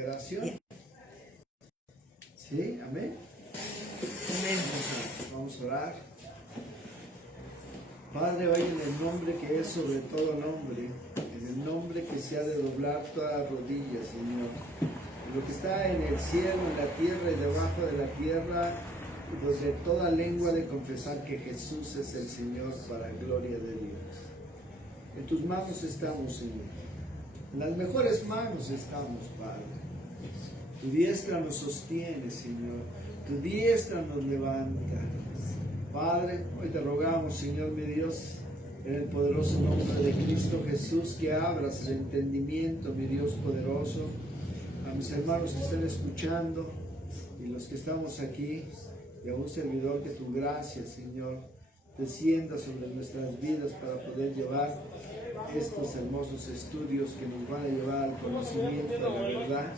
liberación. ¿Sí? Amén. Vamos a orar. Padre, hoy en el nombre que es sobre todo nombre, en el nombre que se ha de doblar todas las rodillas, Señor, lo que está en el cielo, en la tierra y debajo de la tierra, y pues de toda lengua de confesar que Jesús es el Señor para gloria de Dios. En tus manos estamos, Señor. En las mejores manos estamos, Padre. Tu diestra nos sostiene, Señor. Tu diestra nos levanta. Padre, hoy te rogamos, Señor mi Dios, en el poderoso nombre de Cristo Jesús, que abras el entendimiento, mi Dios poderoso, a mis hermanos que están escuchando y los que estamos aquí, y a un servidor, que tu gracia, Señor, descienda sobre nuestras vidas para poder llevar estos hermosos estudios que nos van a llevar al conocimiento de la verdad.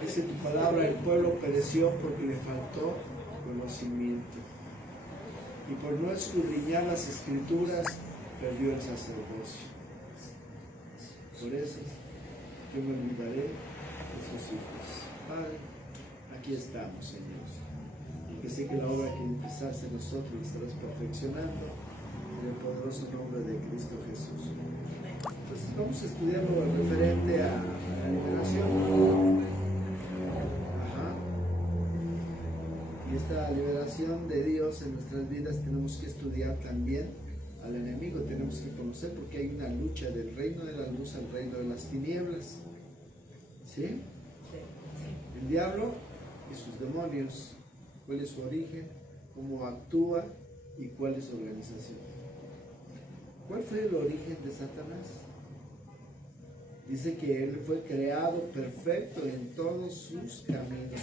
Dice tu palabra, el pueblo pereció porque le faltó conocimiento. Y por no escudriñar las escrituras, perdió el sacerdocio. Por eso, yo me olvidaré de sus hijos. Padre, aquí estamos, Señor. Y que sé que la obra que empezaste en nosotros la estarás perfeccionando en el poderoso nombre de Cristo Jesús. Entonces vamos a estudiar lo referente a la liberación. Y esta liberación de Dios en nuestras vidas tenemos que estudiar también al enemigo, tenemos que conocer, porque hay una lucha del reino de la luz al reino de las tinieblas. ¿Sí? El diablo y sus demonios, cuál es su origen, cómo actúa y cuál es su organización. ¿Cuál fue el origen de Satanás? Dice que él fue creado perfecto en todos sus caminos.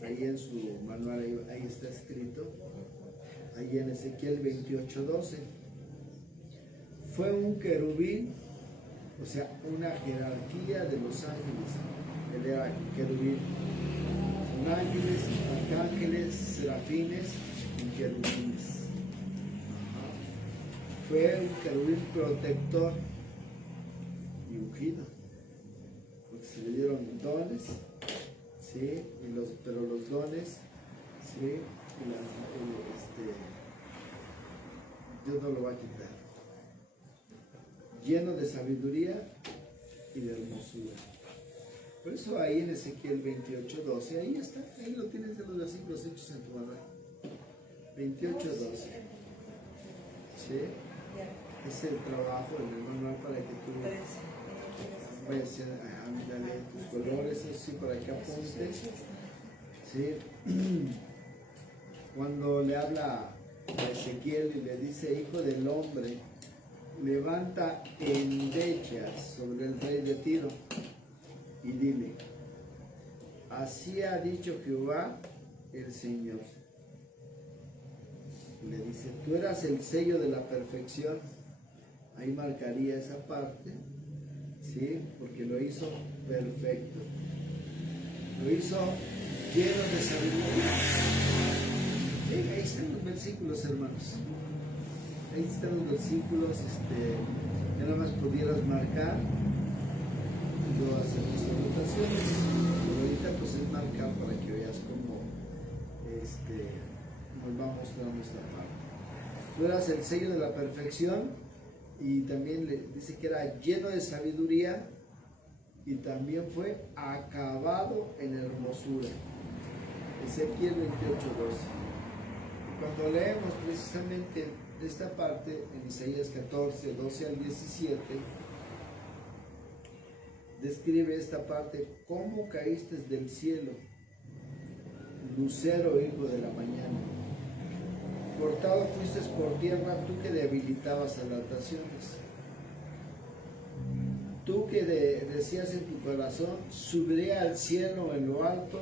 Ahí en su manual, ahí está escrito, ahí en Ezequiel 28:12. Fue un querubín, o sea, una jerarquía de los ángeles. Él era querubín. Son ángeles, arcángeles, serafines y querubines. Fue un querubín protector y ungido, porque se le dieron dones, ¿sí? Pero los dones, ¿sí? Dios no lo va a quitar. Lleno de sabiduría y de hermosura. Por eso ahí en Ezequiel 28:12, ahí está, ahí lo tienes de los versículos hechos en tu manual. 28:12. ¿Sí? Es el trabajo en el manual para que tú vayas a leer tus colores, así para que apuntes. ¿Sí? Cuando le habla a Ezequiel y le dice: hijo del hombre, levanta endechas sobre el rey de Tiro y dile: así ha dicho Jehová el Señor. Le dice: tú eras el sello de la perfección. Ahí marcaría esa parte, ¿sí? Porque lo hizo perfecto. Lo hizo lleno de sabiduría. Sí, ahí están los versículos, hermanos. Ahí están los versículos, que nada más pudieras marcar y luego hacer tus anotaciones. Pero ahorita pues es marcar para que veas cómo nos va mostrando esta parte. Tú eras el sello de la perfección, y también le dice que era lleno de sabiduría y también fue acabado en hermosura. Ezequiel 28:12. Cuando leemos precisamente esta parte en Isaías 14:12 al 17, describe esta parte: cómo caíste del cielo, lucero hijo de la mañana. Cortado fuiste por tierra, tú que debilitabas a las naciones. Tú que decías en tu corazón: subiré al cielo en lo alto,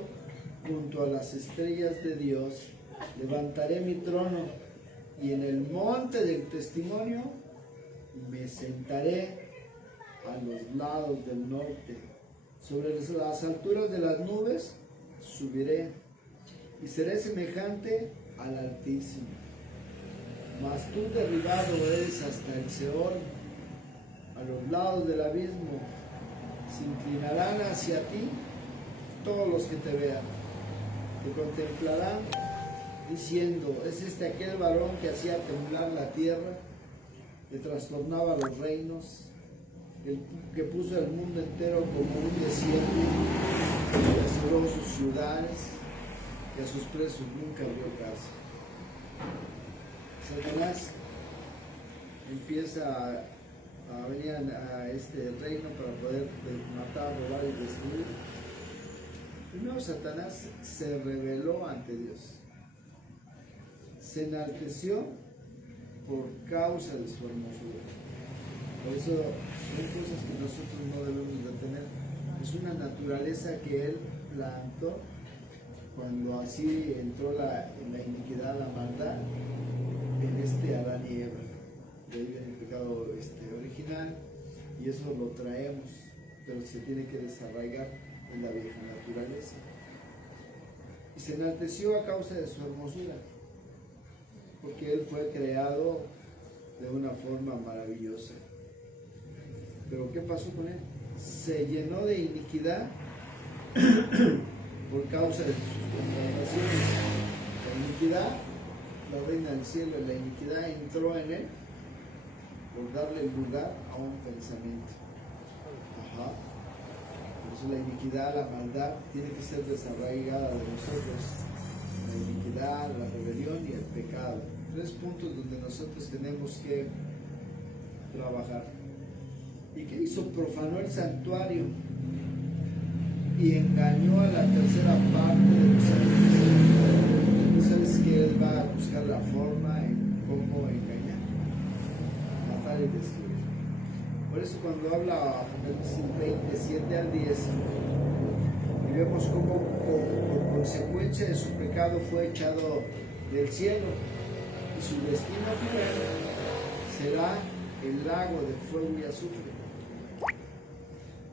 junto a las estrellas de Dios, levantaré mi trono, y en el monte del testimonio me sentaré a los lados del norte. Sobre las alturas de las nubes subiré, y seré semejante al Altísimo. Mas tú derribado eres hasta el Seol, a los lados del abismo. Se inclinarán hacia ti todos los que te vean. Te contemplarán diciendo, ¿es este aquel varón que hacía temblar la tierra, que trastornaba los reinos, el que puso el mundo entero como un desierto, que desoló sus ciudades y a sus presos nunca abrió casa? Satanás empieza a venir a este reino para poder matar, robar y destruir. Primero Satanás se rebeló ante Dios, se enalteció por causa de su hermosura. Por eso son cosas que nosotros no debemos de tener. Es una naturaleza que Él plantó cuando así entró la iniquidad, la maldad en Adán y Eva. De ahí viene el pecado original, y eso lo traemos, pero se tiene que desarraigar en la vieja naturaleza. Y se enalteció a causa de su hermosura, porque Él fue creado de una forma maravillosa. Pero ¿qué pasó con Él? Se llenó de iniquidad por causa de sus contrataciones. La iniquidad, la reina del cielo, la iniquidad entró en Él por darle lugar a un pensamiento. Ajá. Por eso la iniquidad, la maldad, tiene que ser desarraigada de nosotros. La iniquidad, la rebelión y el pecado. 3 puntos donde nosotros tenemos que trabajar. ¿Y qué hizo? Profanó el santuario y engañó a la tercera parte de los ángeles. ¿Tú sabes que Él va a buscar la forma en cómo engañar, matar y destruir? Por eso cuando habla Apocalipsis 27 al 10, y vemos cómo por consecuencia de su pecado fue echado del cielo, y su destino final será el lago de fuego y azufre.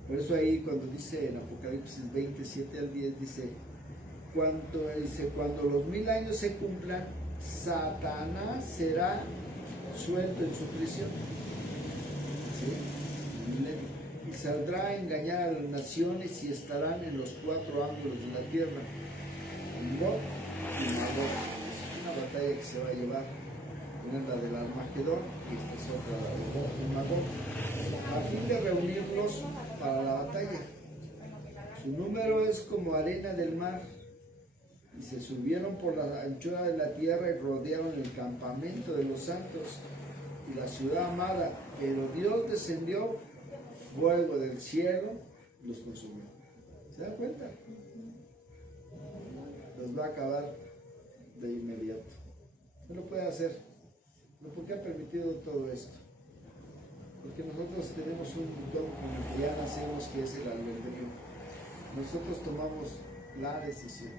Por eso ahí cuando dice en Apocalipsis 27 al 10, dice, cuando los 1000 años se cumplan, Satanás será suelto en su prisión. ¿Sí? Y saldrá a engañar a las naciones y estarán en los 4 ángulos de la tierra, Gog y Magog. Es una batalla que se va a llevar. Una es la del Armagedón y esta es otra, la de Gog y Magog, a fin de reunirlos para la batalla. Su número es como arena del mar, y se subieron por la anchura de la tierra y rodearon el campamento de los santos y la ciudad amada, pero Dios descendió fuego del cielo y los consumió. ¿Se dan cuenta? Los va a acabar de inmediato. No lo puede hacer. ¿Por qué ha permitido todo esto? Porque nosotros tenemos un don con el que ya nacemos, que es el albedrío. Nosotros tomamos la decisión,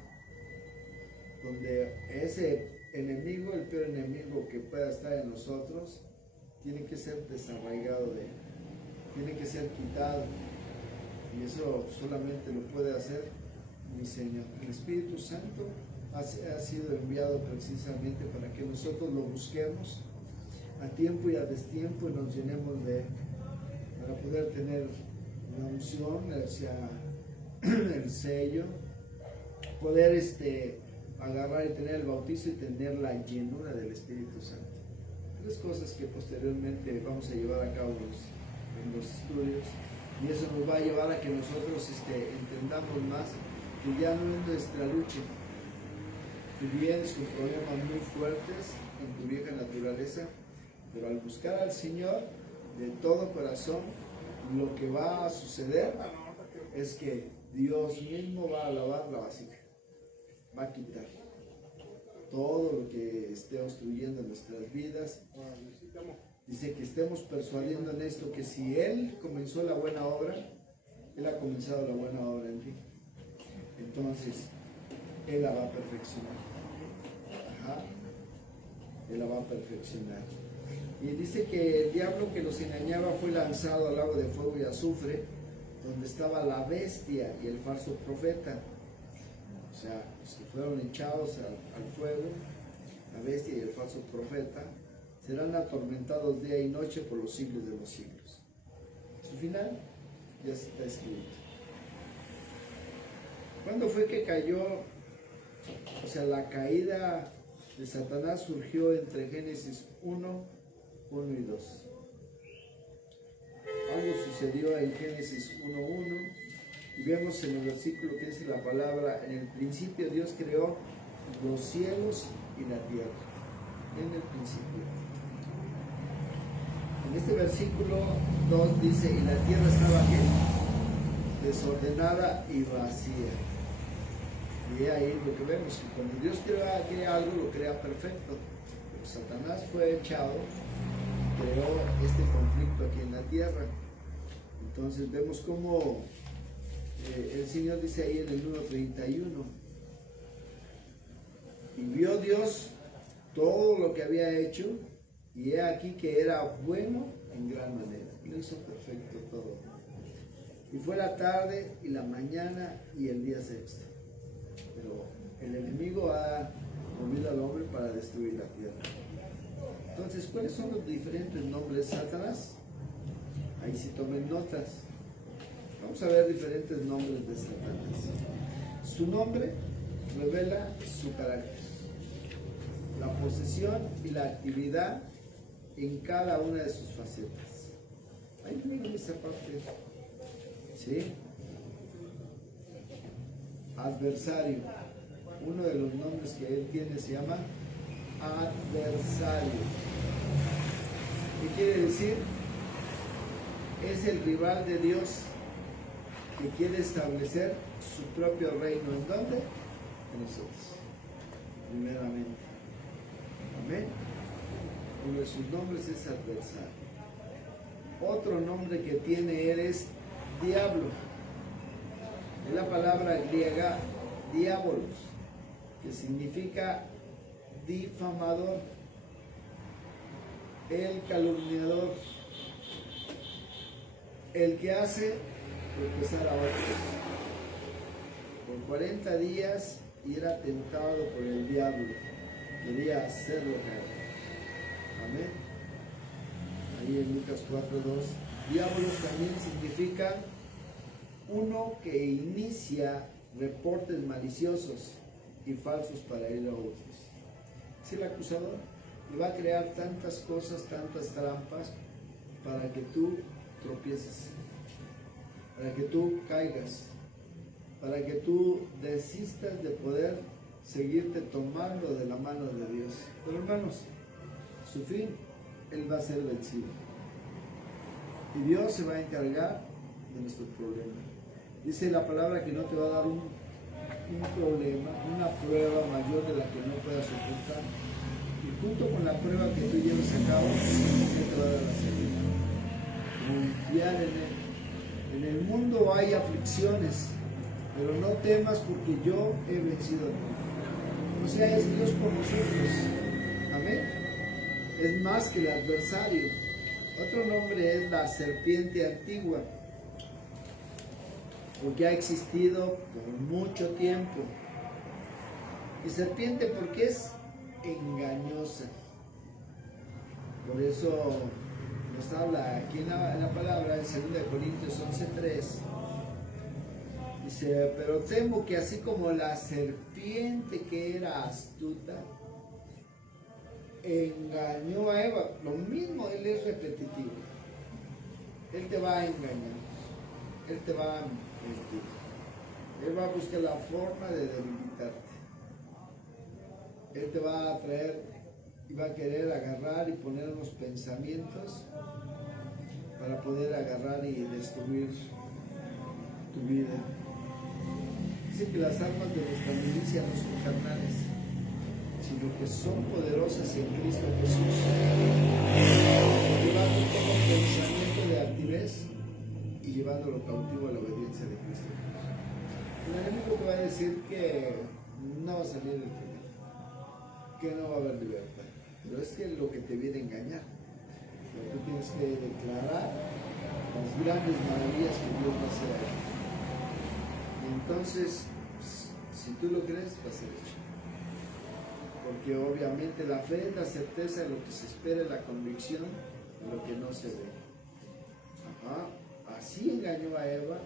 donde ese enemigo, el peor enemigo que pueda estar en nosotros, tiene que ser desarraigado de él, tiene que ser quitado, y eso solamente lo puede hacer mi Señor. El Espíritu Santo ha sido enviado precisamente para que nosotros lo busquemos a tiempo y a destiempo y nos llenemos de él, para poder tener la unción, el sello, poder agarrar y tener el bautizo y tener la llenura del Espíritu Santo. 3 cosas que posteriormente vamos a llevar a cabo en los estudios, y eso nos va a llevar a que nosotros entendamos más que ya no es nuestra lucha. Tú vienes con problemas muy fuertes en tu vieja naturaleza, pero al buscar al Señor de todo corazón, lo que va a suceder es que Dios mismo va a lavar la vasija, va a quitar todo lo que esté obstruyendo nuestras vidas. Dice que estemos persuadiendo en esto, que si Él comenzó la buena obra, Él ha comenzado la buena obra en ti. Entonces, Él la va a perfeccionar. Ajá. Él la va a perfeccionar. Y dice que el diablo que los engañaba fue lanzado al lago de fuego y azufre, donde estaba la bestia y el falso profeta. O sea, los que fueron echados al fuego, la bestia y el falso profeta, serán atormentados día y noche por los siglos de los siglos. Su final ya está escrito. ¿Cuándo fue que cayó? O sea, la caída de Satanás surgió entre Génesis 1 y 2. Algo sucedió en Génesis 1:1 y vemos en el versículo que dice la palabra: en el principio Dios creó los cielos y la tierra. En el principio. En este versículo 2 dice: y la tierra estaba ¿qué? Desordenada y vacía. Y ahí lo que vemos, que cuando Dios crea algo, lo crea perfecto. Pero Satanás fue echado, creó este conflicto aquí en la tierra. Entonces vemos cómo el Señor dice ahí en el 1:31: y vio Dios todo lo que había hecho, y he aquí que era bueno en gran manera. Lo hizo perfecto todo. Y fue la tarde y la mañana y el día sexto. Pero el enemigo ha movido al hombre para destruir la tierra. Entonces, ¿cuáles son los diferentes nombres de Satanás? Ahí sí tomen notas. Vamos a ver diferentes nombres de Satanás. Su nombre revela su carácter, la posesión y la actividad en cada una de sus facetas. Ahí miren esa parte. ¿Sí? Adversario. Uno de los nombres que él tiene se llama adversario. ¿Qué quiere decir? Es el rival de Dios que quiere establecer su propio reino. ¿En dónde? En nosotros, primeramente. Amén. Uno de sus nombres es adversario. Otro nombre que tiene él es diablo. Es la palabra griega diabolos, que significa difamador, el calumniador, el que hace tropezar a otros. Por 40 días y era tentado por el diablo, quería hacerlo caer. Amén. Ahí en Lucas 4:2. Diabolos también significa uno que inicia reportes maliciosos y falsos para ir a otros. Es el acusador, y va a crear tantas cosas, tantas trampas para que tú tropieces, para que tú caigas, para que tú desistas de poder seguirte tomando de la mano de Dios. Pero hermanos, su fin, él va a ser vencido. Y Dios se va a encargar de nuestro problema. Dice la palabra que no te va a dar un problema, una prueba mayor de la que no puedas soportar. Y junto con la prueba que tú lleves a cabo, Él te va a dar la salida. Confiar en Él. En el mundo hay aflicciones, pero no temas porque yo he vencido a ti. O sea, es Dios por nosotros. Amén. Es más que el adversario. Otro nombre es la serpiente antigua, porque ha existido por mucho tiempo. Y serpiente porque es engañosa. Por eso nos habla aquí en la palabra, en 2 Corintios 11:3. Dice: pero temo que así como la serpiente que era astuta engañó a Eva, lo mismo, él es repetitivo. Él te va a engañar, él te va a mentir, él va a buscar la forma de debilitarte, él te va a traer y va a querer agarrar y poner unos pensamientos para poder agarrar y destruir tu vida. Dice que las armas de nuestra milicia no son carnales, sino que son poderosas en Cristo Jesús, llevando todo pensamiento de altivez y llevándolo cautivo a la obediencia de Cristo Jesús. El enemigo te va a decir que no va a salir el problema, que no va a haber libertad, pero es que lo que te viene a engañar. Pero tú tienes que declarar las grandes maravillas que Dios va a hacer ahí. Y entonces, si tú lo crees, va a ser hecho. Porque obviamente la fe es la certeza de lo que se espera, la convicción de lo que no se ve. Ajá. Así engañó a Eva,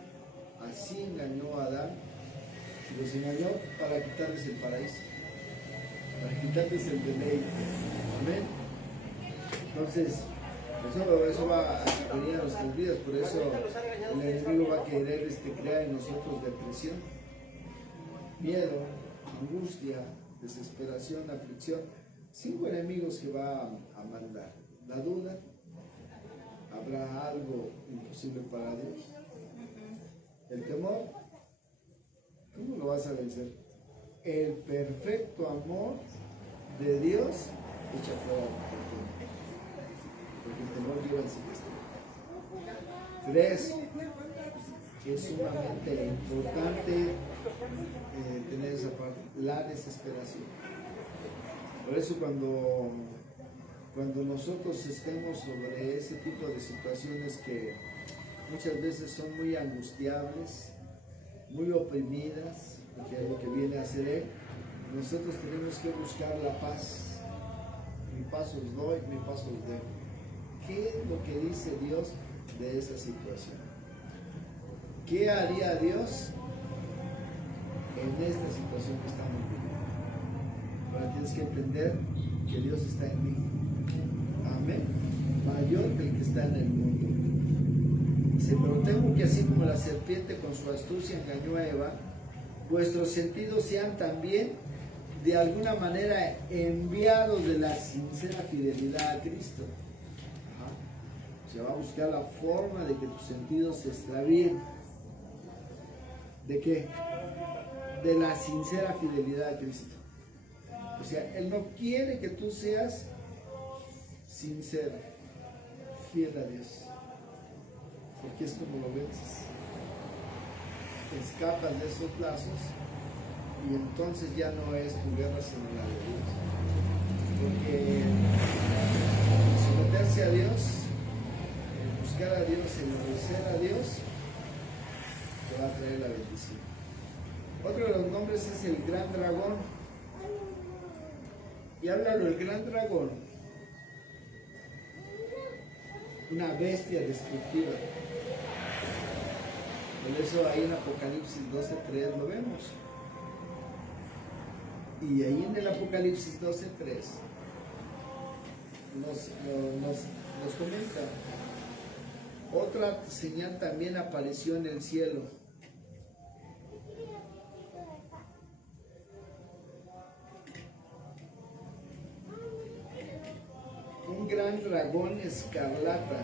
así engañó a Adán, y Los engañó para quitarles el paraíso, para quitarles el deleite. Amén. Entonces, eso va a venir a nuestras vidas, por eso el enemigo va a querer crear en nosotros depresión, miedo, angustia, desesperación, aflicción. 5 enemigos que va a mandar. La duda, habrá algo imposible para Dios. El temor, ¿cómo lo vas a vencer? El perfecto amor de Dios echa fuera el temor, porque el temor lleva en sí castigo. 3, es sumamente importante tener esa parte, la desesperación. Por eso cuando nosotros estemos sobre ese tipo de situaciones que muchas veces son muy angustiables, muy oprimidas, porque es lo que viene a hacer Él, nosotros tenemos que buscar la paz. Mi paz os doy, mi paz os dejo. ¿Qué es lo que dice Dios de esa situación? ¿Qué haría Dios en esta situación que estamos viviendo? Ahora tienes que entender que Dios está en mí. Amén. Mayor que el que está en el mundo. Dice, pero temo que así como la serpiente con su astucia engañó a Eva, vuestros sentidos sean también de alguna manera enviados de la sincera fidelidad a Cristo. Se va a buscar la forma de que tus sentidos se extravíen. ¿De qué? De la sincera fidelidad a Cristo. O sea, Él no quiere que tú seas sincero, fiel a Dios, porque es como lo vences. Escapas de esos lazos y entonces ya no es tu guerra sino la de Dios. Porque someterse a Dios, buscar a Dios, obedecer a Dios, te va a traer la bendición. Otro de los nombres es el gran dragón. Y háblalo, el gran dragón, una bestia destructiva. Por eso ahí en Apocalipsis 12:3 lo vemos. Y ahí en el Apocalipsis 12:3 nos comenta. Otra señal también apareció en el cielo. Un gran dragón escarlata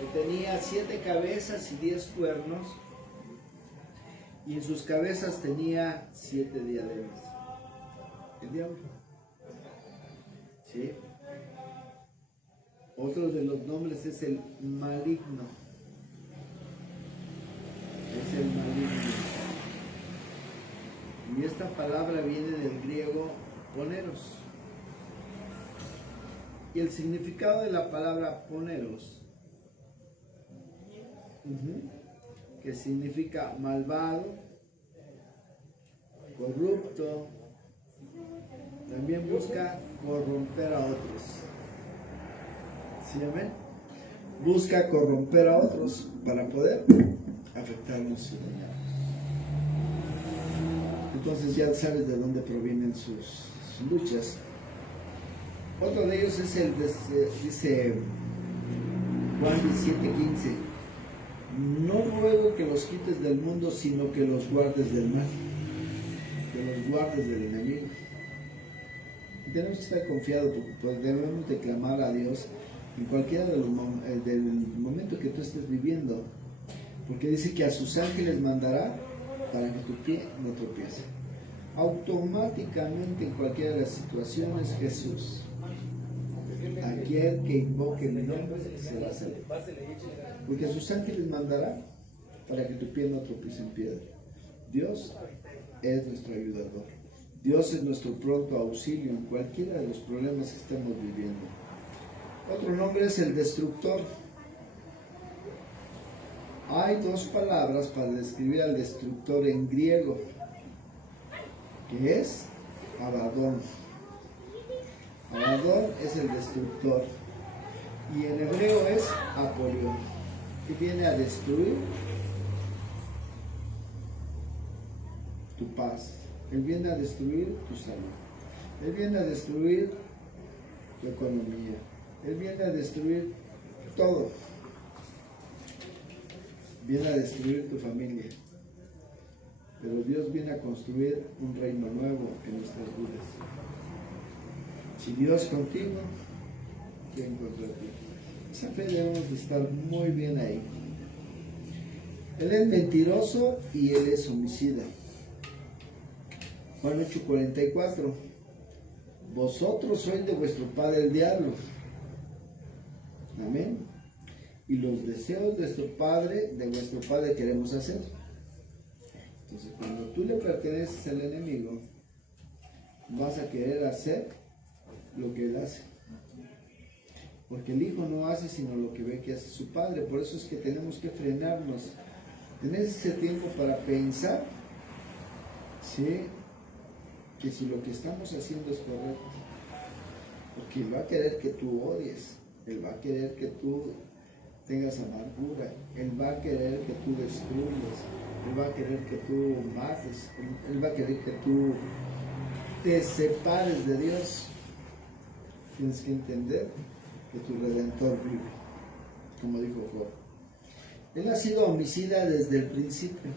que tenía 7 cabezas y 10 cuernos, y en sus cabezas tenía 7 diademas. El diablo. ¿Sí? Otro de los nombres es el maligno. Es el maligno. Y esta palabra viene del griego poneros. Y el significado de la palabra poneros, que significa malvado, corrupto, también busca corromper a otros. ¿Sí, amén? Busca corromper a otros para poder afectarnos y dañarnos. Entonces ya sabes de dónde provienen sus luchas. Otro de ellos es dice Juan 17:15, no ruego que los quites del mundo, sino que los guardes del mal, que los guardes del enemigo. Y tenemos que estar confiados, porque debemos de clamar a Dios en cualquiera de los del momento que tú estés viviendo, porque dice que a sus ángeles mandará para que tu pie no tropiece. Automáticamente en cualquiera de las situaciones, Jesús, aquel que invoque mi nombre será salvo, porque a sus ángeles mandará para que tu pie no tropiece en piedra. Dios es nuestro ayudador. Dios es nuestro pronto auxilio en cualquiera de los problemas que estemos viviendo. Otro nombre es el destructor. Hay 2 palabras para describir al destructor en griego, que es Abadón. Abadón es el destructor, y en hebreo es Apolión, que viene a destruir tu paz. Él viene a destruir tu salud. Él viene a destruir tu economía. Él viene a destruir todo. Viene a destruir tu familia. Pero Dios viene a construir un reino nuevo en nuestras vidas. Si Dios contigo, ¿quién contra ti? Esa fe debemos de estar muy bien ahí. Él es mentiroso y él es homicida. Juan 8:44. Vosotros sois de vuestro padre el diablo. Amén. Y los deseos de vuestro padre queremos hacer. Entonces, cuando tú le perteneces al enemigo, vas a querer hacer lo que él hace. Porque el hijo no hace sino lo que ve que hace su padre. Por eso es que tenemos que frenarnos. Tener ese tiempo para pensar, ¿sí?, que si lo que estamos haciendo es correcto. Porque él va a querer que tú odies. Él va a querer que tú tengas amargura. Él va a querer que tú destruyas. Él va a querer que tú mates. Él va a querer que tú te separes de Dios. Tienes que entender que tu Redentor vive, como dijo Job. Él ha sido homicida desde el principio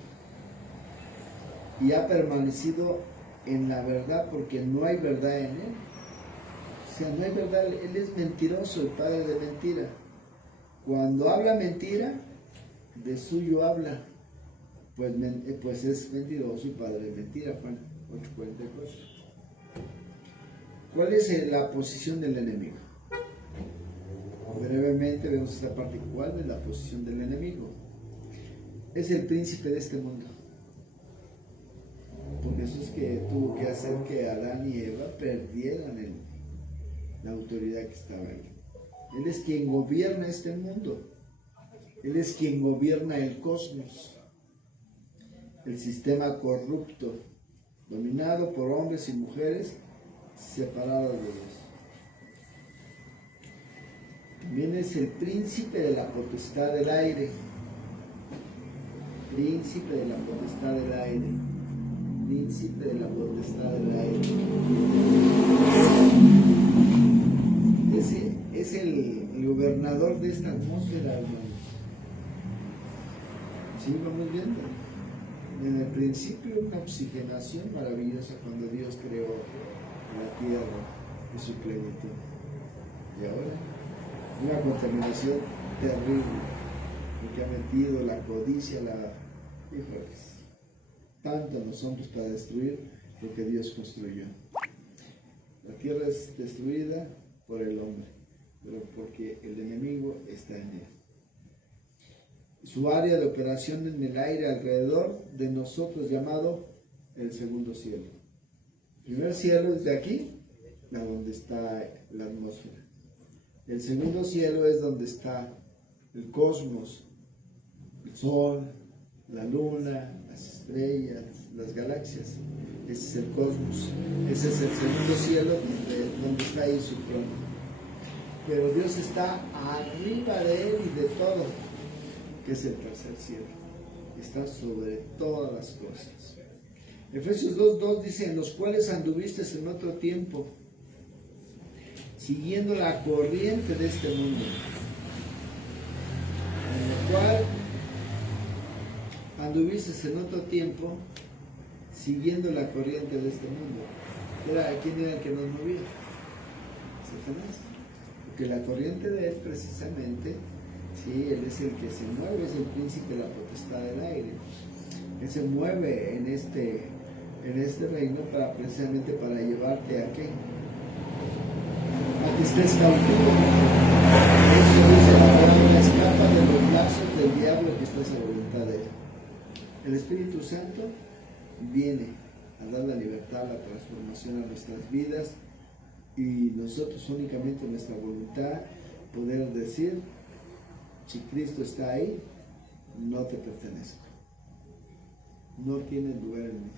y ha permanecido en la verdad porque no hay verdad en él. O sea, no hay verdad. Él es mentiroso, el padre de mentira. Cuando habla mentira, de suyo habla. Pues es mentiroso y padre de mentira. Juan 8:44. ¿Cuál es la posición del enemigo? Brevemente vemos esta parte. ¿Cuál es la posición del enemigo? Es el príncipe de este mundo. Porque eso es que tuvo que hacer que Adán y Eva perdieran la autoridad que estaba ahí. Él es quien gobierna este mundo. Él es quien gobierna el cosmos. El sistema corrupto, dominado por hombres y mujeres separados de Dios. También es el príncipe de la potestad del aire. Príncipe de la potestad del aire. Príncipe de la potestad del aire. Ese es el gobernador de esta atmósfera, hermanos. Sí, vamos viendo. En el principio una oxigenación maravillosa cuando Dios creó la tierra y su plenitud. Y ahora una contaminación terrible, porque ha metido la codicia, híjoles, tanto en los hombres para destruir lo que Dios construyó. La tierra es destruida por el hombre, pero porque el enemigo está en él. Su área de operación en el aire alrededor de nosotros, llamado el segundo cielo. El primer cielo es de aquí, a donde está la atmósfera. El segundo cielo es donde está el cosmos, el sol, la luna, las estrellas, las galaxias. Ese es el cosmos. Ese es el segundo cielo donde está ahí su trono. Pero Dios está arriba de él y de todo, que es el tercer cielo. Está sobre todas las cosas. Efesios 2:2 dice: en los cuales anduviste en otro tiempo, siguiendo la corriente de este mundo, en el cual anduviste en otro tiempo, siguiendo la corriente de este mundo. ¿Quién era el que nos movía? Satanás. Porque la corriente de él, precisamente, sí, él es el que se mueve, es el príncipe de la potestad del aire. Él se mueve en este reino precisamente para llevarte a qué? A que estés cautivo. Eso dice la palabra: escapa de los lazos del diablo que estás a voluntad de él. El Espíritu Santo viene a dar la libertad, la transformación a nuestras vidas, y nosotros únicamente nuestra voluntad poder decir: si Cristo está ahí, no te pertenezco, no tienes lugar en mí,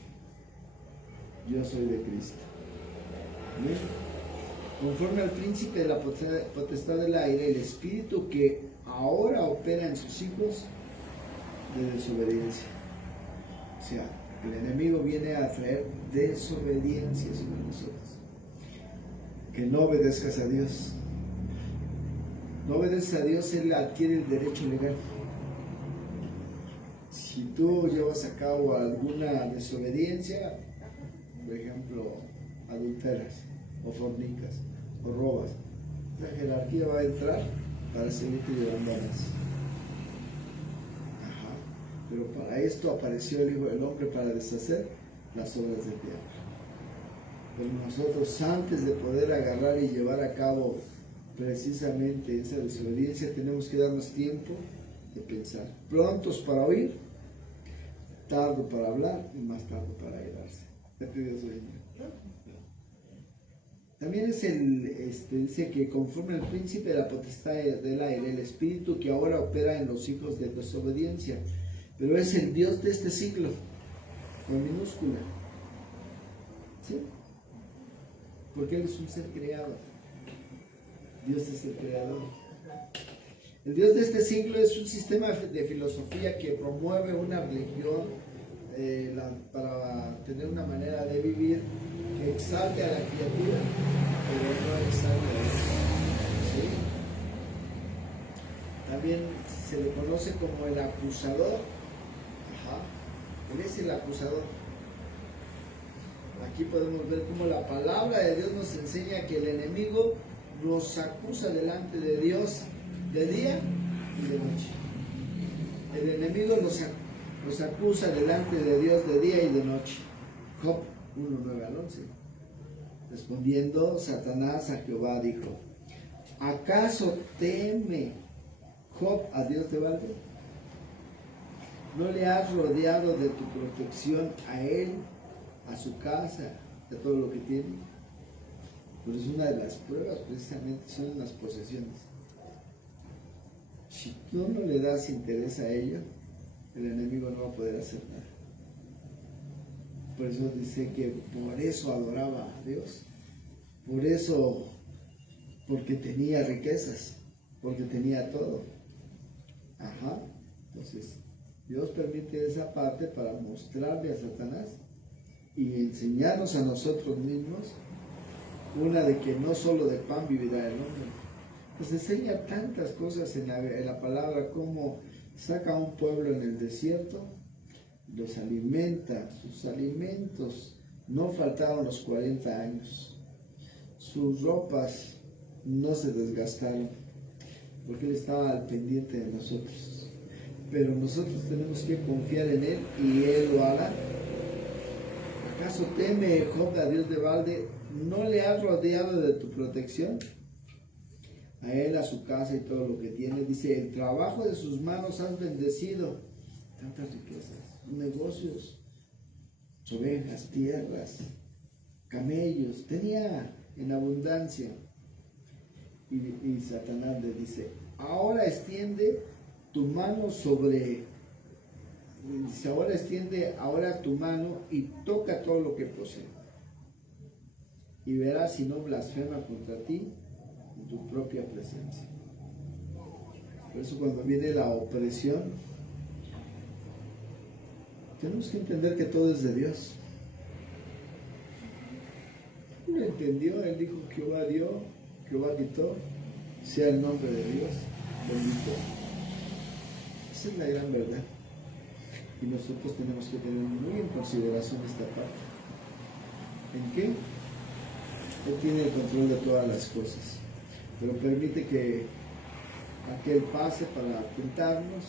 yo soy de Cristo. ¿Amén? Conforme al príncipe de la potestad del aire, el espíritu que ahora opera en sus hijos de desobediencia. O sea, El enemigo viene a traer desobediencia sobre nosotros. Que no obedezcas a Dios. No obedeces a Dios, Él adquiere el derecho legal. Si tú llevas a cabo alguna desobediencia, por ejemplo, adulteras, o fornicas, o robas, la jerarquía va a entrar para seguirte llevando a más. Pero para esto apareció el Hijo del Hombre, para deshacer las obras del diablo. Pero nosotros, antes de poder agarrar y llevar a cabo precisamente esa desobediencia, tenemos que darnos tiempo de pensar. Prontos para oír, tardo para hablar y más tardo para airarse. También es dice que conforme al príncipe de la potestad del aire, el espíritu que ahora opera en los hijos de desobediencia, pero es el Dios de este siglo, con minúscula. ¿Sí? Porque Él es un ser creado. Dios es el creador. El Dios de este siglo es un sistema de filosofía que promueve una religión para tener una manera de vivir que exalte a la criatura, pero no exalte a Dios. ¿Sí? También se le conoce como el acusador. Él es el acusador. Aquí podemos ver cómo la palabra de Dios nos enseña que el enemigo nos acusa delante de Dios de día y de noche. El enemigo nos acusa delante de Dios de día y de noche. Job 1:9 al 11. Respondiendo Satanás a Jehová dijo: ¿acaso teme Job a Dios de balde? ¿No le has rodeado de tu protección a él, a su casa, de todo lo que tiene? Pues es una de las pruebas, precisamente, son las posesiones. Si tú no le das interés a ello, el enemigo no va a poder hacer nada. Por eso dice que por eso adoraba a Dios. Por eso, porque tenía riquezas, porque tenía todo. Entonces, Dios permite esa parte para mostrarle a Satanás y enseñarnos a nosotros mismos una de que no solo de pan vivirá el hombre. Pues enseña tantas cosas en la palabra, como saca a un pueblo en el desierto, los alimenta, sus alimentos no faltaron los 40 años, sus ropas no se desgastaron, porque Él estaba al pendiente de nosotros. Pero nosotros tenemos que confiar en Él y Él lo hará. ¿Acaso teme Job a Dios de balde? ¿No le has rodeado de tu protección? A él, a su casa y todo lo que tiene. Dice, el trabajo de sus manos has bendecido. Tantas riquezas, negocios, ovejas, tierras, camellos. Tenía en abundancia. Y Satanás le dice, ahora extiende tu mano ahora tu mano y toca todo lo que posee. Y verás si no blasfema contra ti en tu propia presencia. Por eso cuando viene la opresión, tenemos que entender que todo es de Dios. Él lo entendió, él dijo, Jehová dio, Jehová quitó, sea el nombre de Dios bendito. Esa es la gran verdad. Y nosotros tenemos que tener muy en consideración esta parte. ¿En qué? Él tiene el control de todas las cosas, pero permite que aquel pase para tentarnos.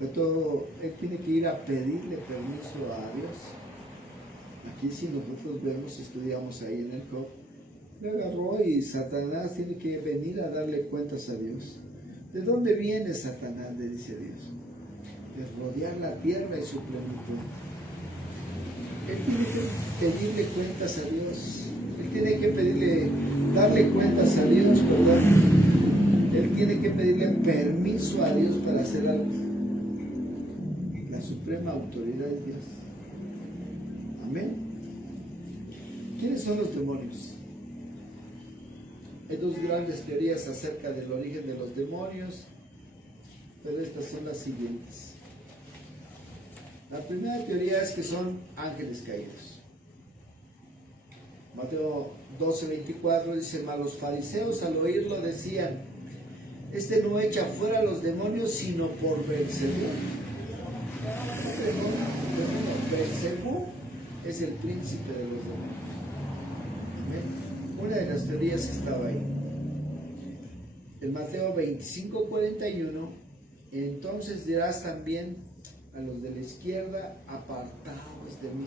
De todo, Él tiene que ir a pedirle permiso a Dios. Aquí si nosotros vemos, estudiamos ahí en el Job, le agarró y Satanás tiene que venir a darle cuentas a Dios. ¿De dónde viene Satanás?, le dice Dios. De rodear la tierra y su plenitud. Él tiene que pedirle cuentas a Dios. Él tiene que darle cuentas a Dios, ¿verdad? Él tiene que pedirle permiso a Dios para hacer algo. La suprema autoridad es Dios. Amén. ¿Quiénes son los demonios? Hay dos grandes teorías acerca del origen de los demonios, pero estas son las siguientes. La primera teoría es que son ángeles caídos. Mateo 12:24 dice: mas los fariseos al oírlo decían: este no echa fuera a los demonios sino por Beelzebú. Beelzebú es el príncipe de los demonios. ¿Amén? Una de las teorías que estaba ahí. En Mateo 25:41, entonces dirás también a los de la izquierda: apartaos de mí,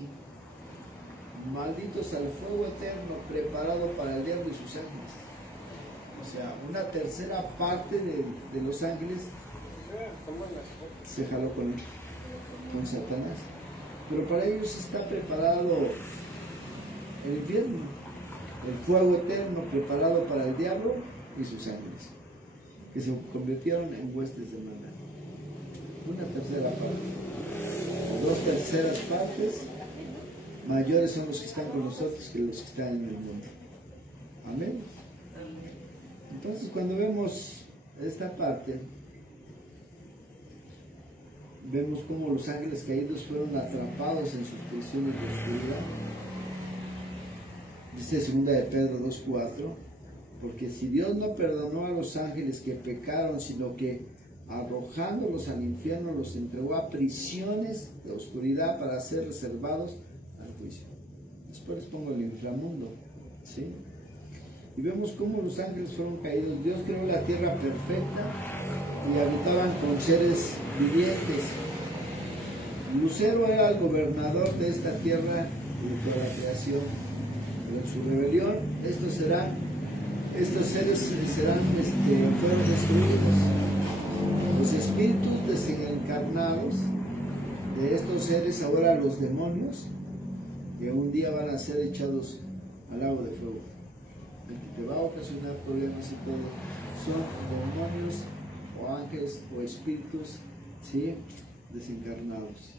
malditos al fuego eterno preparado para el diablo y sus ángeles. O sea, una tercera parte de los ángeles se jaló con Satanás. Pero para ellos está preparado el infierno, el fuego eterno preparado para el diablo y sus ángeles, que se convirtieron en huestes de maldad. Una tercera parte, dos terceras partes mayores son los que están con nosotros que los que están en el mundo. Amén. Entonces, cuando vemos esta parte, vemos cómo los ángeles caídos fueron atrapados en sus prisiones de oscuridad. Dice 2 de Pedro 2:4: porque si Dios no perdonó a los ángeles que pecaron, sino que arrojándolos al infierno los entregó a prisiones de oscuridad para ser reservados al juicio. Después les pongo el inframundo, ¿sí? Y vemos cómo los ángeles fueron caídos. Dios creó la tierra perfecta y habitaban con seres vivientes. Lucero era el gobernador de esta tierra y de toda la creación. Pero en su rebelión, estos seres fueron destruidos. Los espíritus desencarnados de estos seres, ahora los demonios, que un día van a ser echados al lago de fuego, el que te va a ocasionar problemas y todo, son demonios o ángeles o espíritus, ¿sí?, desencarnados.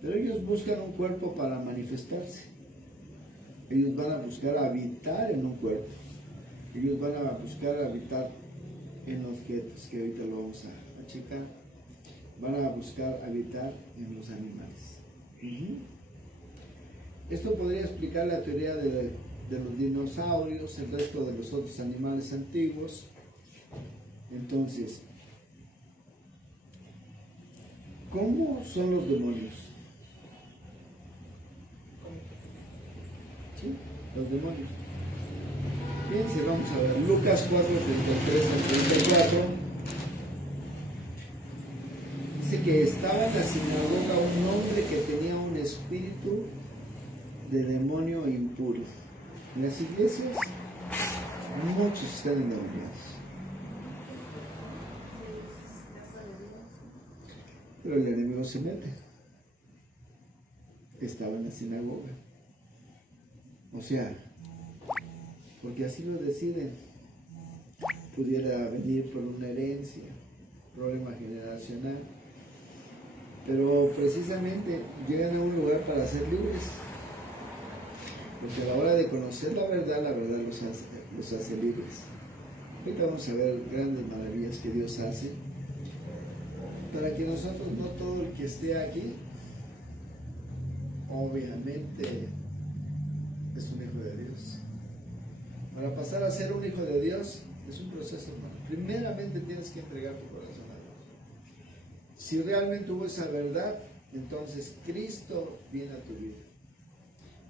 Pero ellos buscan un cuerpo para manifestarse. Ellos van a buscar habitar en un cuerpo. Ellos van a buscar habitar en objetos, que ahorita lo vamos a checar. Van a buscar habitar en los animales. Esto podría explicar la teoría de los dinosaurios, el resto de los otros animales antiguos. Entonces, ¿cómo son los demonios? ¿Sí? Los demonios. Fíjense, vamos a ver Lucas 4:33 al 34. Dice que estaba en la sinagoga un hombre que tenía un espíritu de demonio impuro. En las iglesias muchos están endemoniados, pero el enemigo se mete. Estaba en la sinagoga, o sea, porque así lo deciden. Pudiera venir por una herencia, problema generacional, pero precisamente llegan a un lugar para ser libres, porque a la hora de conocer la verdad los hace libres. Ahorita vamos a ver grandes maravillas que Dios hace, para que nosotros, no todo el que esté aquí, obviamente es un hijo de Dios. Para pasar a ser un hijo de Dios es un proceso, hermano. Primeramente tienes que entregar tu corazón a Dios. Si realmente hubo esa verdad, entonces Cristo viene a tu vida.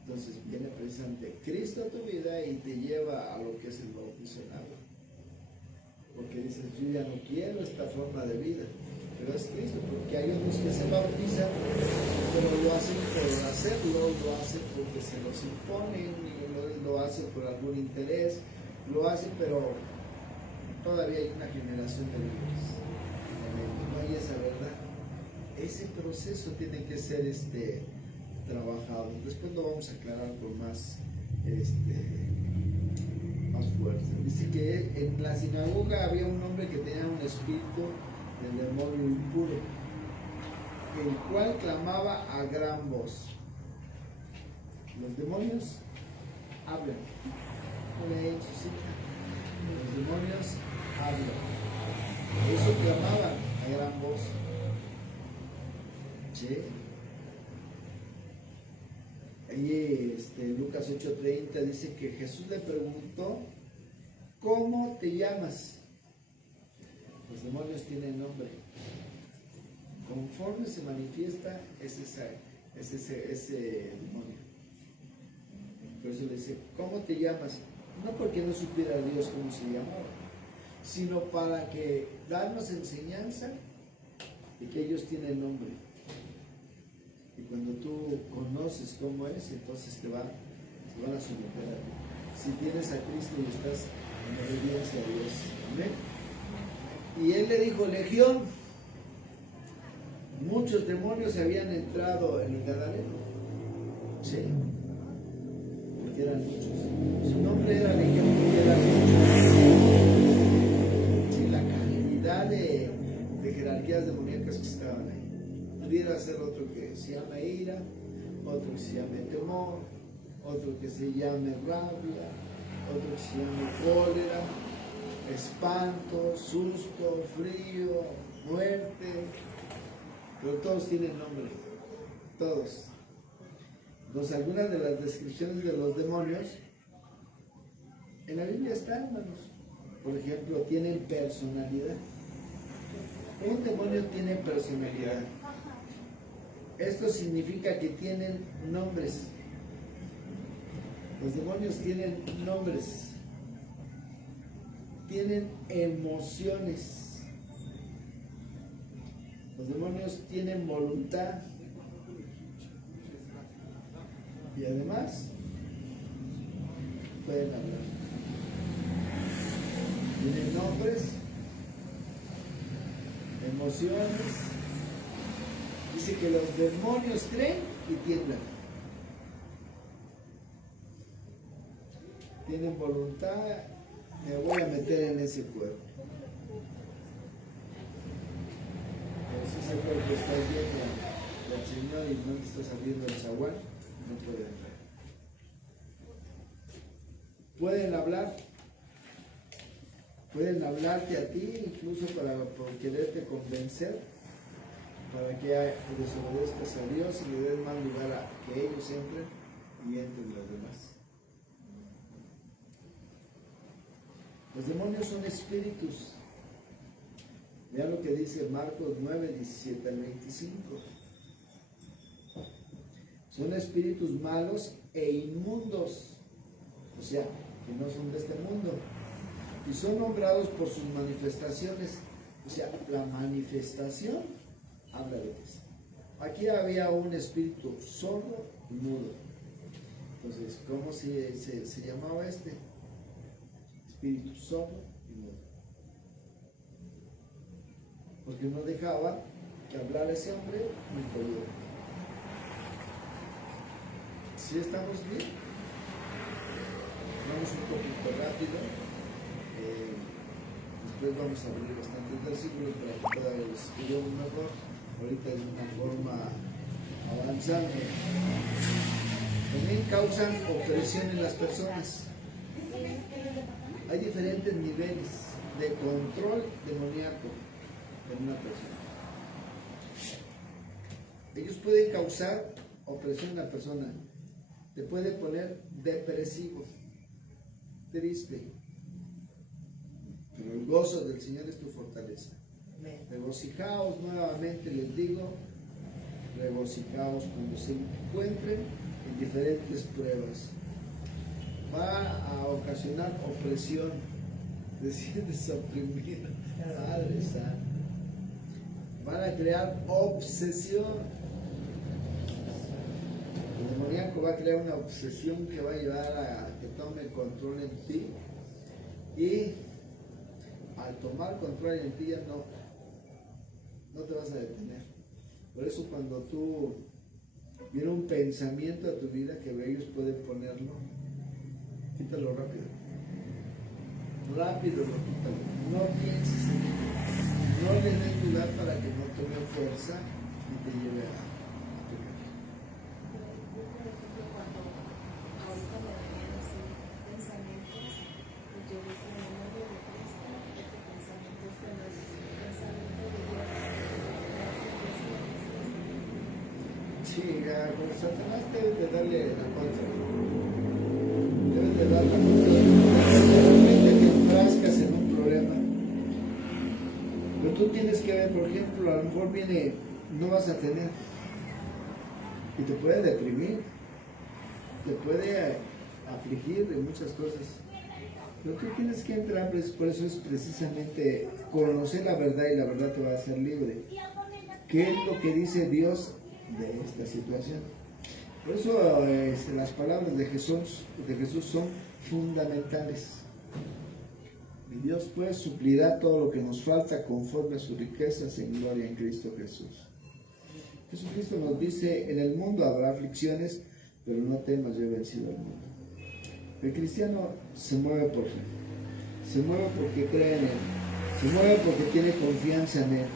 Entonces viene precisamente Cristo a tu vida y te lleva a lo que es el bautizo en agua. Porque dices, yo ya no quiero esta forma de vida, pero es Cristo, porque hay otros que se bautizan, pero lo hacen por hacerlo, lo hacen porque se los imponen, lo hacen por algún interés, lo hacen, pero todavía hay una generación de libres. No hay esa verdad. Ese proceso tiene que ser trabajado. Después lo vamos a aclarar con más fuerza. Dice que en la sinagoga había un hombre que tenía un espíritu del demonio impuro, el cual clamaba a gran voz. Los demonios hablan. Los demonios hablan. Por eso clamaban a gran voz. ¿Sí? Ahí Lucas 8:30 dice que Jesús le preguntó, ¿cómo te llamas? Los demonios tienen nombre. Conforme se manifiesta es ese demonio. Por eso le dice, ¿cómo te llamas? No porque no supiera Dios cómo se llamaba, sino para que darnos enseñanza de que ellos tienen nombre. Y cuando tú conoces cómo es, entonces se van a someter a ti. Si tienes a Cristo y estás en obediencia a Dios. Amén. Y él le dijo, Legión, muchos demonios habían entrado en el Gadareno. Sí, porque eran muchos. Su nombre era Legión porque eran muchos. Sí, la cantidad de jerarquías demoníacas que estaban ahí. Pudiera ser otro que se llama ira, otro que se llame temor, otro que se llame rabia, otro que se llame cólera, espanto, susto, frío, muerte, pero todos tienen nombre, todos. Entonces, algunas de las descripciones de los demonios en la Biblia están, hermanos. Por ejemplo, tienen personalidad. Un demonio tiene personalidad. Esto significa que tienen nombres. Los demonios tienen nombres. Tienen emociones. Los demonios tienen voluntad. Y además pueden hablar. Tienen nombres, emociones. Dice que los demonios creen y tiemblan. Tienen voluntad. Me voy a meter en ese cuerpo. Pero si ese cuerpo está lleno del Señor y no le está saliendo el zaguán, no puede entrar. Pueden hablar. Pueden hablarte a ti, incluso por quererte convencer, para que desobedezcas a Dios y le des más lugar a que ellos entren y entren los demás. Los demonios son espíritus. Vean lo que dice Marcos 9, 17 al 25. Son espíritus malos e inmundos, o sea, que no son de este mundo, y son nombrados por sus manifestaciones. O sea, la manifestación habla de eso. Aquí había un espíritu sordo y mudo. Entonces, ¿cómo se llamaba este? Espíritu sordo y mudo. Porque no dejaba que hablara ese hombre ni podía. ¿Sí estamos bien? Vamos un poquito rápido. Después vamos a abrir bastantes versículos para que pueda estudiar mejor. Ahorita es una forma avanzando. También causan opresión en las personas. Hay diferentes niveles de control demoníaco en una persona. Ellos pueden causar opresión en la persona. Te puede poner depresivo, triste. Pero el gozo del Señor es tu fortaleza. Regocijaos nuevamente, les digo, regocijaos cuando se encuentren en diferentes pruebas. Va a ocasionar opresión, te sientes oprimido, Padre Santo. Van a crear obsesión. El demoníaco va a crear una obsesión que va a llevar a que tome control en ti, y al tomar control en ti ya no te vas a detener. Por eso cuando tú viene un pensamiento a tu vida que ellos pueden ponerlo, quítalo rápido. Rápido lo quítalo. No pienses en ello. No le des lugar para que no tome fuerza y te lleve a pecar. Sí, con Satanás debes de darle la contra. Debes de darle la contra. Realmente te enfrascas en un problema. Pero tú tienes que ver, por ejemplo, a lo mejor viene, no vas a tener. Y te puede deprimir. Te puede afligir de muchas cosas. Pero tú tienes que entrar, pues, por eso es precisamente conocer la verdad y la verdad te va a hacer libre. ¿Qué es lo que dice Dios de esta situación? Por eso las palabras de Jesús son fundamentales. Y Dios pues suplirá todo lo que nos falta conforme a sus riquezas en gloria en Cristo Jesús. Jesucristo nos dice, en el mundo habrá aflicciones, pero no temas, yo he vencido al mundo. El cristiano se mueve por fe, se mueve porque cree en Él, se mueve porque tiene confianza en Él.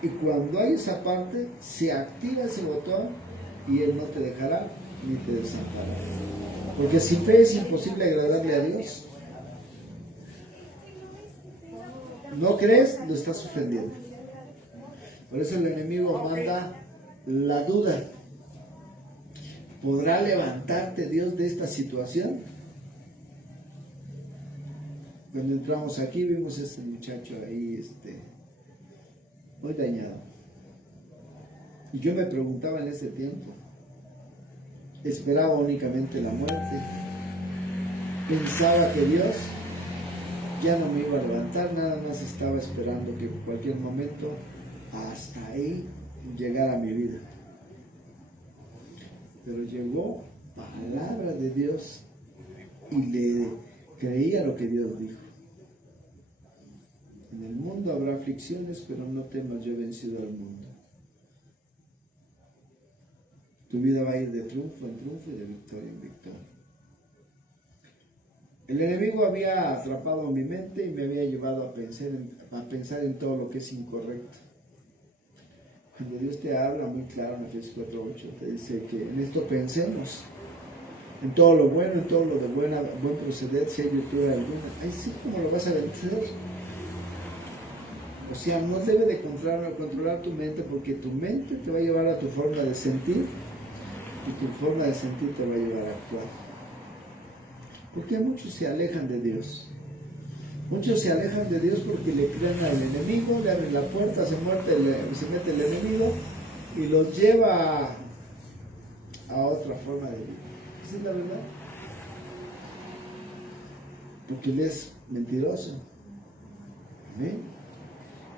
Y cuando hay esa parte, se activa ese botón y Él no te dejará ni te desamparará. Porque sin fe es imposible agradarle a Dios. ¿No crees? Lo estás ofendiendo. Por eso el enemigo manda la duda. ¿Podrá levantarte Dios de esta situación? Cuando entramos aquí vimos a este muchacho ahí, muy dañado. Y yo me preguntaba en ese tiempo, esperaba únicamente la muerte. Pensaba que Dios ya no me iba a levantar, nada más estaba esperando que en cualquier momento hasta ahí llegara mi vida. Pero llegó palabra de Dios y le creía lo que Dios dijo. En el mundo habrá aflicciones, pero no temas, yo he vencido al mundo. Tu vida va a ir de triunfo en triunfo y de victoria en victoria. El enemigo había atrapado mi mente y me había llevado a pensar en todo lo que es incorrecto. Cuando Dios te habla muy claro en Efesios 4:8, te dice que en esto pensemos, en todo lo bueno, en todo lo de buen proceder, si hay virtud alguna. Así como lo vas a vencer. O sea, no debe de controlar tu mente, porque tu mente te va a llevar a tu forma de sentir y tu forma de sentir te va a llevar a actuar. Porque muchos se alejan de Dios. Muchos se alejan de Dios porque le creen al enemigo, le abren la puerta, se mete el enemigo y los lleva a otra forma de vida. Esa es la verdad. Porque él es mentiroso. ¿Amén?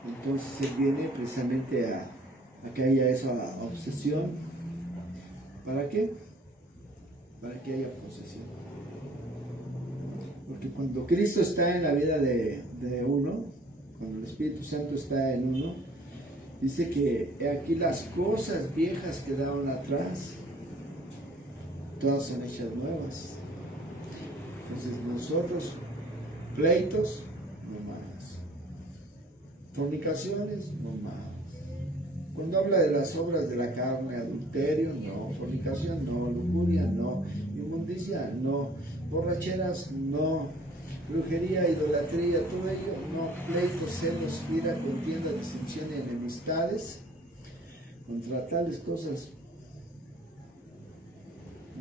Entonces él viene precisamente a que haya esa obsesión. ¿Para qué? Para que haya posesión. Porque cuando Cristo está en la vida de uno, cuando el Espíritu Santo está en uno, dice que aquí las cosas viejas quedaron atrás, todas son hechas nuevas. Entonces nosotros, pleitos, no más. Fornicaciones, no más. Cuando habla de las obras de la carne, adulterio, no. Fornicación, no. Lujuria, no. Inmundicia, no. Borracheras, no. Brujería, idolatría, todo ello, no. Pleitos, celos, ira, contienda, disensión y enemistades. Contra tales cosas,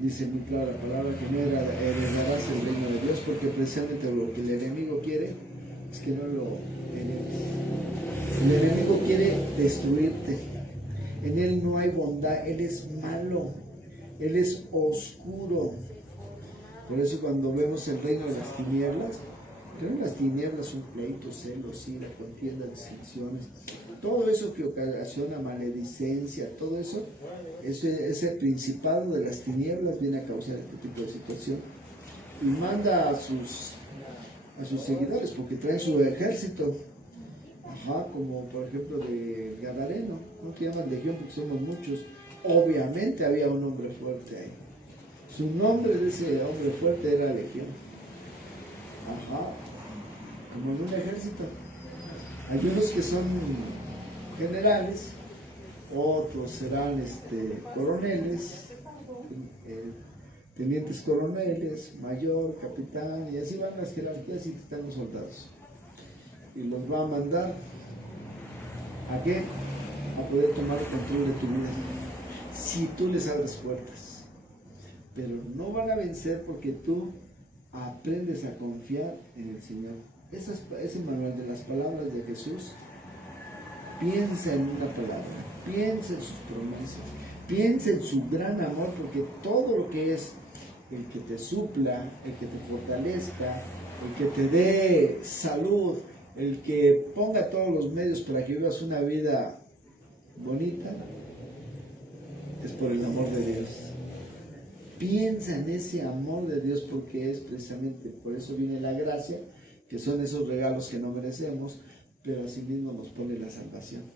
dice muy clara la palabra, que no heredarás el reino de Dios, porque precisamente lo que el enemigo quiere es que no lo heredes. El enemigo quiere destruirte. En él no hay bondad, él es malo, él es oscuro. Por eso cuando vemos el reino de las tinieblas, las tinieblas son pleitos, celos, ira, contiendas, disensiones, todo eso que ocasiona maledicencia, todo eso, ese principado de las tinieblas viene a causar este tipo de situación y manda a sus seguidores, porque traen su ejército, como por ejemplo de Gadareno, ¿no? Que llaman legión porque somos muchos. Obviamente había un hombre fuerte ahí, su nombre de ese hombre fuerte era Legión, como en un ejército. Hay unos que son generales, otros serán coroneles, tenientes coroneles, mayor, capitán, y así van las jerarquías y están los soldados. Y los va a mandar ¿a qué? A poder tomar el control de tu vida. si tú les abres puertas. Pero no van a vencer porque tú aprendes a confiar en el Señor. Ese manual de las palabras de Jesús, piensa en una palabra, piensa en sus promesas, piensa en su gran amor, porque todo lo que es el que te supla, el que te fortalezca, el que te dé salud, el que ponga todos los medios para que vivas una vida bonita, es por el amor de Dios. Piensa en ese amor de Dios, porque es precisamente por eso viene la gracia, que son esos regalos que no merecemos, pero asimismo nos pone la salvación.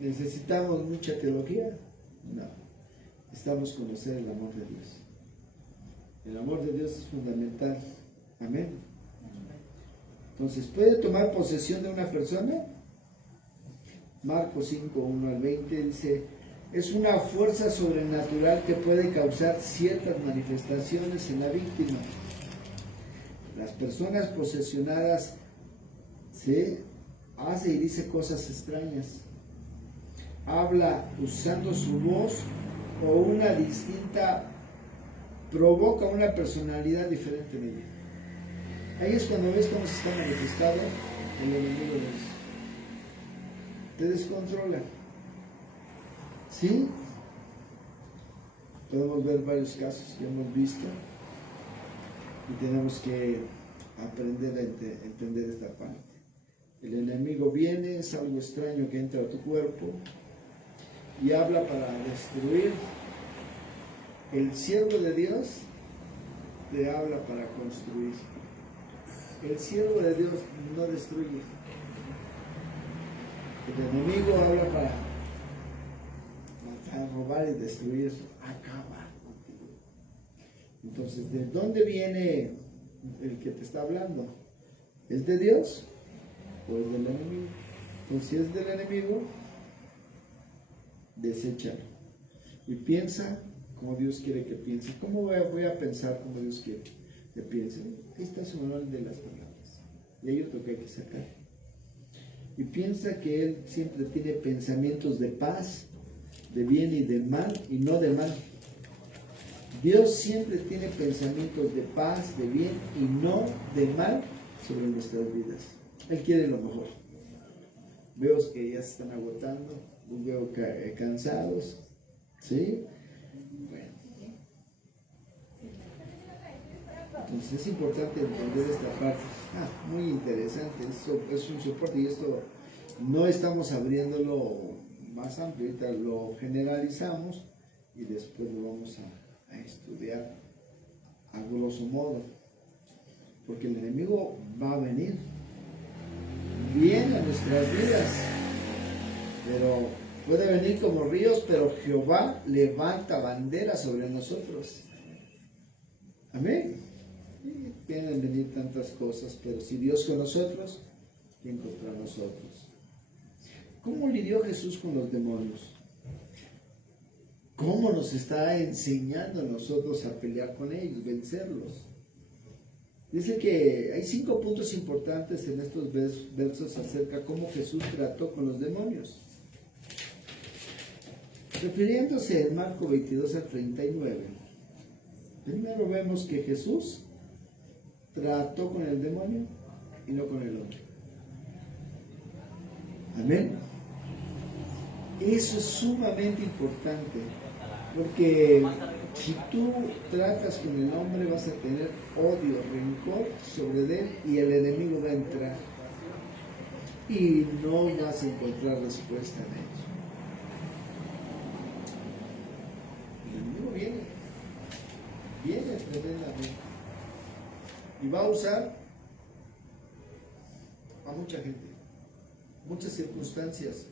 ¿Necesitamos mucha teología? No. Necesitamos conocer el amor de Dios. El amor de Dios es fundamental. Amén. Entonces, ¿puede tomar posesión de una persona? Marcos 5, 1 al 20 dice: es una fuerza sobrenatural que puede causar ciertas manifestaciones en la víctima. Las personas posesionadas hace y dice cosas extrañas. Habla usando su voz o una distinta, provoca una personalidad diferente en ella. Ahí es cuando ves cómo se está manifestado el enemigo de Dios. Te descontrola. ¿Sí? Podemos ver varios casos que hemos visto y tenemos que aprender a entender esta parte. El enemigo viene, es algo extraño que entra a tu cuerpo y habla para destruir. El siervo de Dios te habla para construir. El siervo de Dios no destruye. El enemigo habla para matar, robar y destruir, acabar contigo. Entonces, ¿de dónde viene el que te está hablando? ¿Es de Dios o es del enemigo? Entonces, si es del enemigo, deséchalo y piensa como Dios quiere que piense. ¿Cómo voy a pensar como Dios quiere que piense? Ahí está su manual de las palabras y hay otro que hay que sacar. Y piensa que Él siempre tiene pensamientos de paz, de bien y de mal, y no de mal. Dios siempre tiene pensamientos de paz, de bien y no de mal sobre nuestras vidas. Él quiere lo mejor. Veo que ya se están agotando, los veo cansados, ¿sí? Bueno. Entonces es importante entender esta parte. Muy interesante, esto es un soporte y esto no estamos abriéndolo más amplio, ahorita lo generalizamos y después lo vamos a estudiar a grosso modo, porque el enemigo va a venir, viene a nuestras vidas, pero puede venir como ríos, pero Jehová levanta bandera sobre nosotros. Amén. Y pueden venir tantas cosas, pero si Dios con nosotros, ¿quién contra nosotros? ¿Cómo lidió Jesús con los demonios? ¿Cómo nos está enseñando a nosotros a pelear con ellos, vencerlos? Dice que hay 5 puntos importantes en estos versos acerca de cómo Jesús trató con los demonios. Refiriéndose en Marco 22 al 39, primero vemos que Jesús trató con el demonio y no con el hombre. Amén. Eso es sumamente importante, porque si tú tratas con el hombre vas a tener odio, rencor sobre él y el enemigo va a entrar y no vas a encontrar respuesta en ello. El enemigo viene tremendamente y va a usar a mucha gente, muchas circunstancias,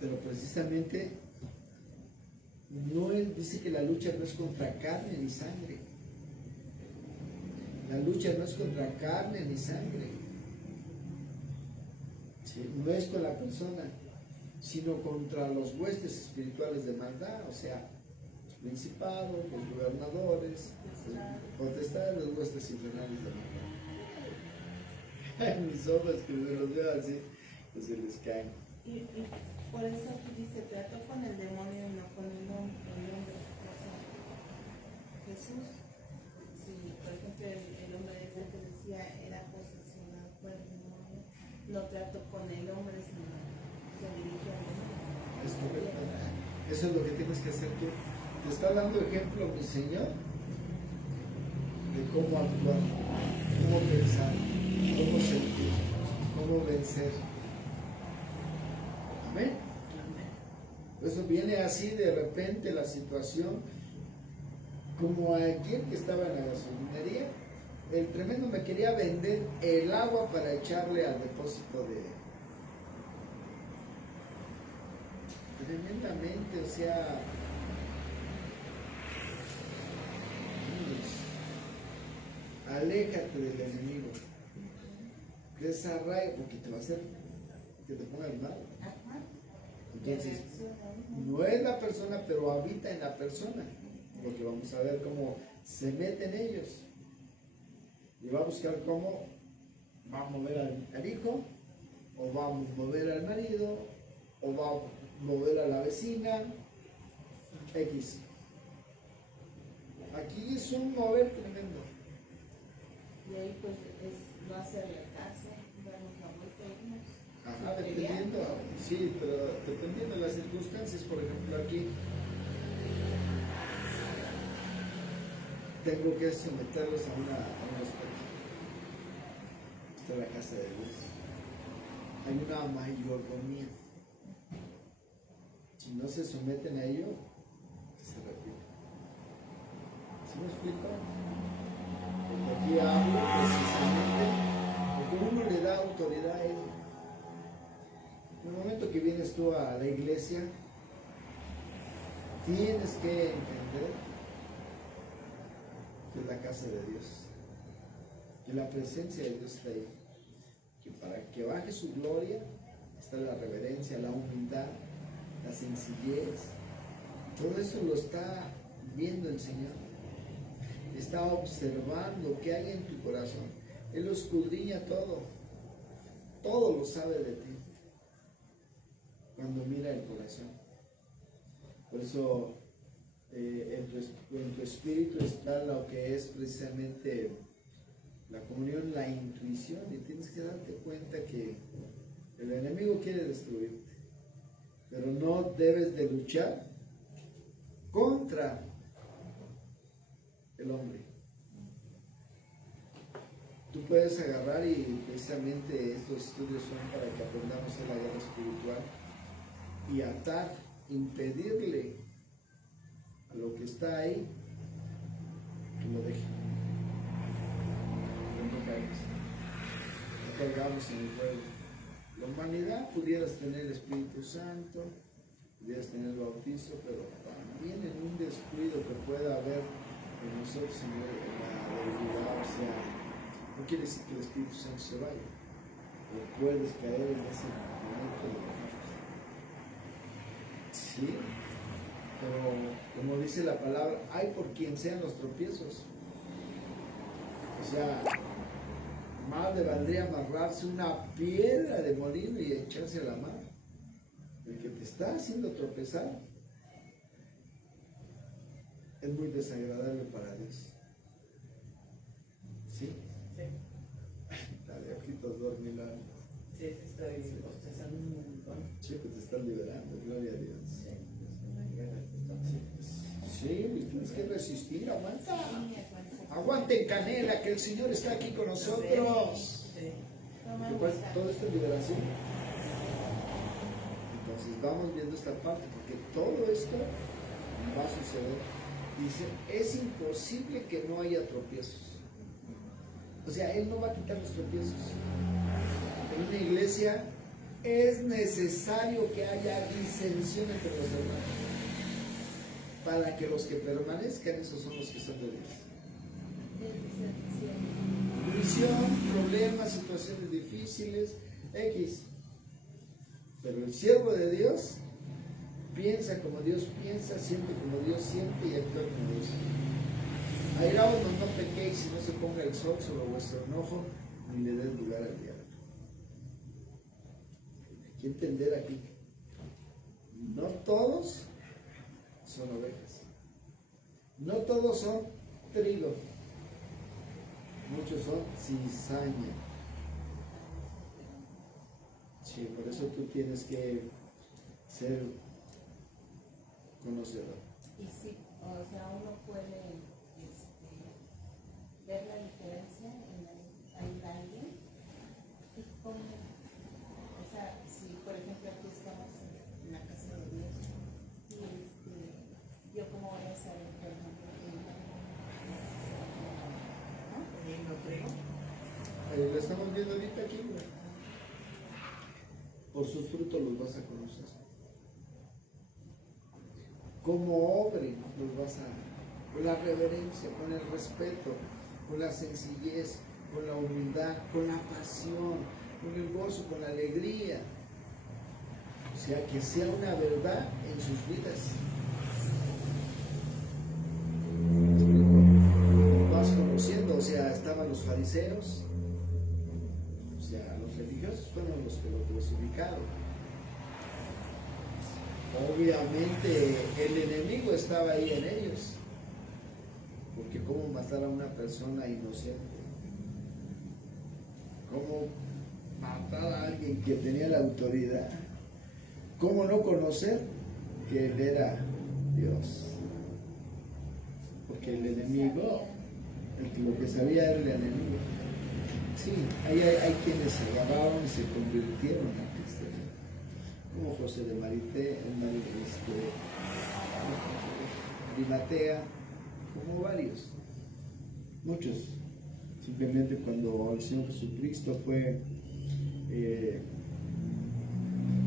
pero precisamente dice que la lucha no es contra carne ni sangre. La lucha no es contra carne ni sangre. ¿Sí? No es con la persona, sino contra los huestes espirituales de maldad, o sea, los principados, los gobernadores, potestades, los huestes infernales de maldad. Mis ojos que me los veo así, pues se les caen. Por eso aquí dice, trató con el demonio y no con el hombre. O sea, Jesús, si por ejemplo el hombre ese que decía era posesionado por el demonio, no trató con el hombre, sino se dirigió al demonio. Es correcto. Eso es lo que tienes que hacer tú. Te está dando ejemplo mi Señor de cómo actuar, cómo pensar, cómo sentir, cómo vencer. Amén. Por eso viene así de repente la situación, como aquel que estaba en la gasolinería, el tremendo me quería vender el agua para echarle al depósito de... Tremendamente, o sea... Aléjate del enemigo. Desarraiga, porque te va a hacer que te pongas mal. Entonces, no es la persona, pero habita en la persona. Porque vamos a ver cómo se meten ellos. Y va a buscar cómo va a mover al hijo, o va a mover al marido, o va a mover a la vecina. X. Aquí es un mover tremendo. Y ahí pues no hacerle caso, darnos la vuelta y irnos. Ajá, dependiendo, sí, pero dependiendo de las circunstancias, por ejemplo aquí tengo que someterlos a un respeto. Esta es la casa de Dios. Hay una mayordomía. Si no se someten a ello, se repite. ¿Sí me explico? Porque aquí hablo precisamente porque uno le da autoridad a ello. En el momento que vienes tú a la iglesia, tienes que entender que es la casa de Dios, que la presencia de Dios está ahí, que para que baje su gloria está la reverencia, la humildad, la sencillez. Todo eso lo está viendo el Señor, está observando qué hay en tu corazón. Él lo escudriña todo, todo lo sabe de ti cuando mira el corazón. Por eso en tu espíritu está lo que es precisamente la comunión, la intuición, y tienes que darte cuenta que el enemigo quiere destruirte, pero no debes de luchar contra el hombre. Tú puedes agarrar, y precisamente estos estudios son para que aprendamos en la guerra espiritual, y atar, impedirle a lo que está ahí que lo deje. No caigas, no caigamos en el juego. La humanidad pudieras tener el Espíritu Santo, pudieras tener el bautizo, pero también en un descuido que pueda haber en nosotros en la debilidad, o sea, no quiere decir que el Espíritu Santo se vaya, pero puedes caer en ese momento de... Sí, pero como dice la palabra, hay por quien sean los tropiezos. O sea, más le valdría amarrarse una piedra de molino y echarse a la mar. El que te está haciendo tropezar es muy desagradable para Dios. ¿Sí? Sí. La de ojitos dormilados. Sí, estoy bostezando un montón. Sí, pues te están liberando, gloria a Dios. Sí, es una guerra que estamos. Sí, tienes que resistir, aguanta. Aguanten canela, que el Señor está aquí con nosotros. Sí. Pues, todo esto es liberación. Entonces vamos viendo esta parte, porque todo esto va a suceder. Dice, es imposible que no haya tropiezos. O sea, Él no va a quitar los tropiezos. En una iglesia es necesario que haya disensión entre los hermanos, para que los que permanezcan, esos son los que son de Dios. División, problemas, situaciones difíciles, X. Pero el siervo de Dios piensa como Dios piensa, siente como Dios siente y actúa como Dios actúa. Airaos, no pequéis, y no se ponga el sol sobre vuestro enojo, ni le den lugar al diablo. Hay que entender aquí No todos son ovejas. No todos son trigo. Muchos son cizaña. Sí, por eso tú tienes que ser conocedor. Y sí, o sea, uno puede ver la diferencia en alguien. Y cómo, o sea, si por ejemplo aquí estamos en la casa de Dios, y yo cómo voy a saber, por ejemplo, que no creo. Lo estamos viendo ahorita aquí, güey. Por sus frutos los vas a conocer. Como obren los vas a, con la reverencia, con el respeto, con la sencillez, con la humildad, con la pasión, con el gozo, con la alegría. O sea, que sea una verdad en sus vidas. Vas conociendo, o sea, estaban los fariseos, o sea, los religiosos fueron los que lo crucificaron. Obviamente el enemigo estaba ahí en ellos, porque cómo matar a una persona inocente, cómo matar a alguien que tenía la autoridad, cómo no conocer que él era Dios, porque el enemigo, lo que sabía era el enemigo. Sí, hay quienes se agarraron y se convirtieron en cristianos, como José de Arimatea, como varios, muchos. Simplemente cuando el Señor Jesucristo fue ahí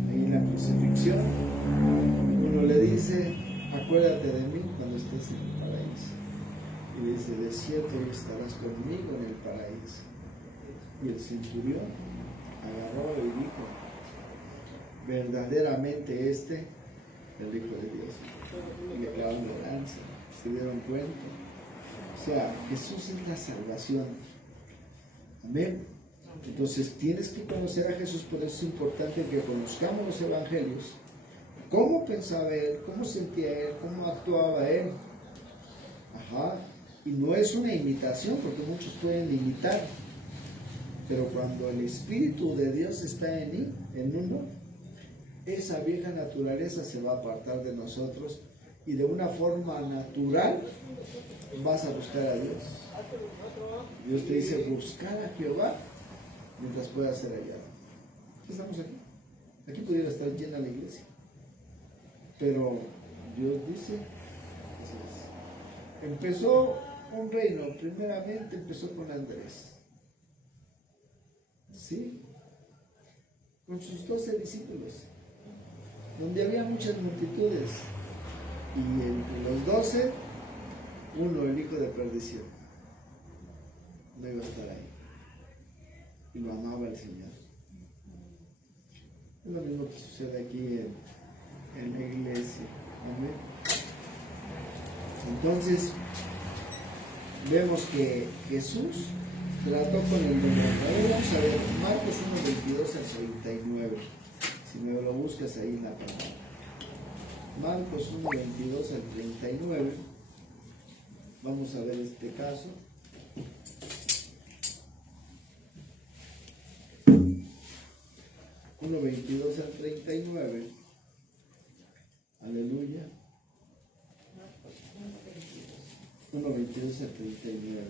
en la crucifixión, uno le dice, acuérdate de mí cuando estés en el paraíso. Y le dice, de cierto estarás conmigo en el paraíso. Y el centurión agarró y dijo, verdaderamente el Hijo de Dios. Y le clavaron la lanza, se dieron cuenta. O sea, Jesús es la salvación. Amén. Entonces tienes que conocer a Jesús, por eso es importante que conozcamos los evangelios, cómo pensaba Él, cómo sentía Él, cómo actuaba Él. Ajá. Y no es una imitación, porque muchos pueden imitar. Pero cuando el Espíritu de Dios está en uno, esa vieja naturaleza se va a apartar de nosotros y de una forma natural vas a buscar a Dios. Dios te dice, buscar a Jehová mientras pueda ser hallado. Estamos aquí. Aquí pudiera estar llena la iglesia. Pero Dios dice, empezó un reino, primeramente empezó con Andrés. ¿Sí? Con sus 12 discípulos, donde había muchas multitudes, y entre los 12, uno, el hijo de perdición, no iba a estar ahí, y lo amaba el Señor. Es lo mismo que sucede aquí en la iglesia. Amén. Entonces, vemos que Jesús trató con el demonio. Ahora vamos a ver Marcos 1, 22 al 39. Si me lo buscas ahí en la palabra. Marcos 1, 22 al 39. Vamos a ver este caso. Marcos 22 al 39. Aleluya. 1, 22 al 39.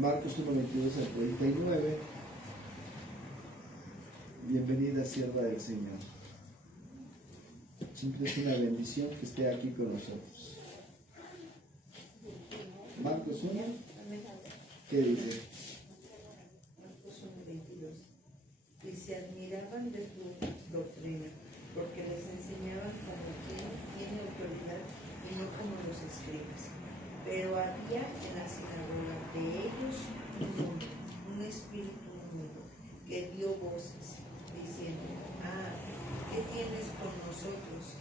Marcos 1, 22 al 39. Bienvenida, sierva del Señor. Siempre es una bendición que esté aquí con nosotros. Marcos 1, ¿qué dice? Marcos 1, 22. Y se admiraban de tu doctrina, porque les enseñaban como quien tiene autoridad y no como los escribas. Pero había en la sinagoga de ellos un espíritu mudo que dio voces, diciendo, ¿qué tienes con nosotros,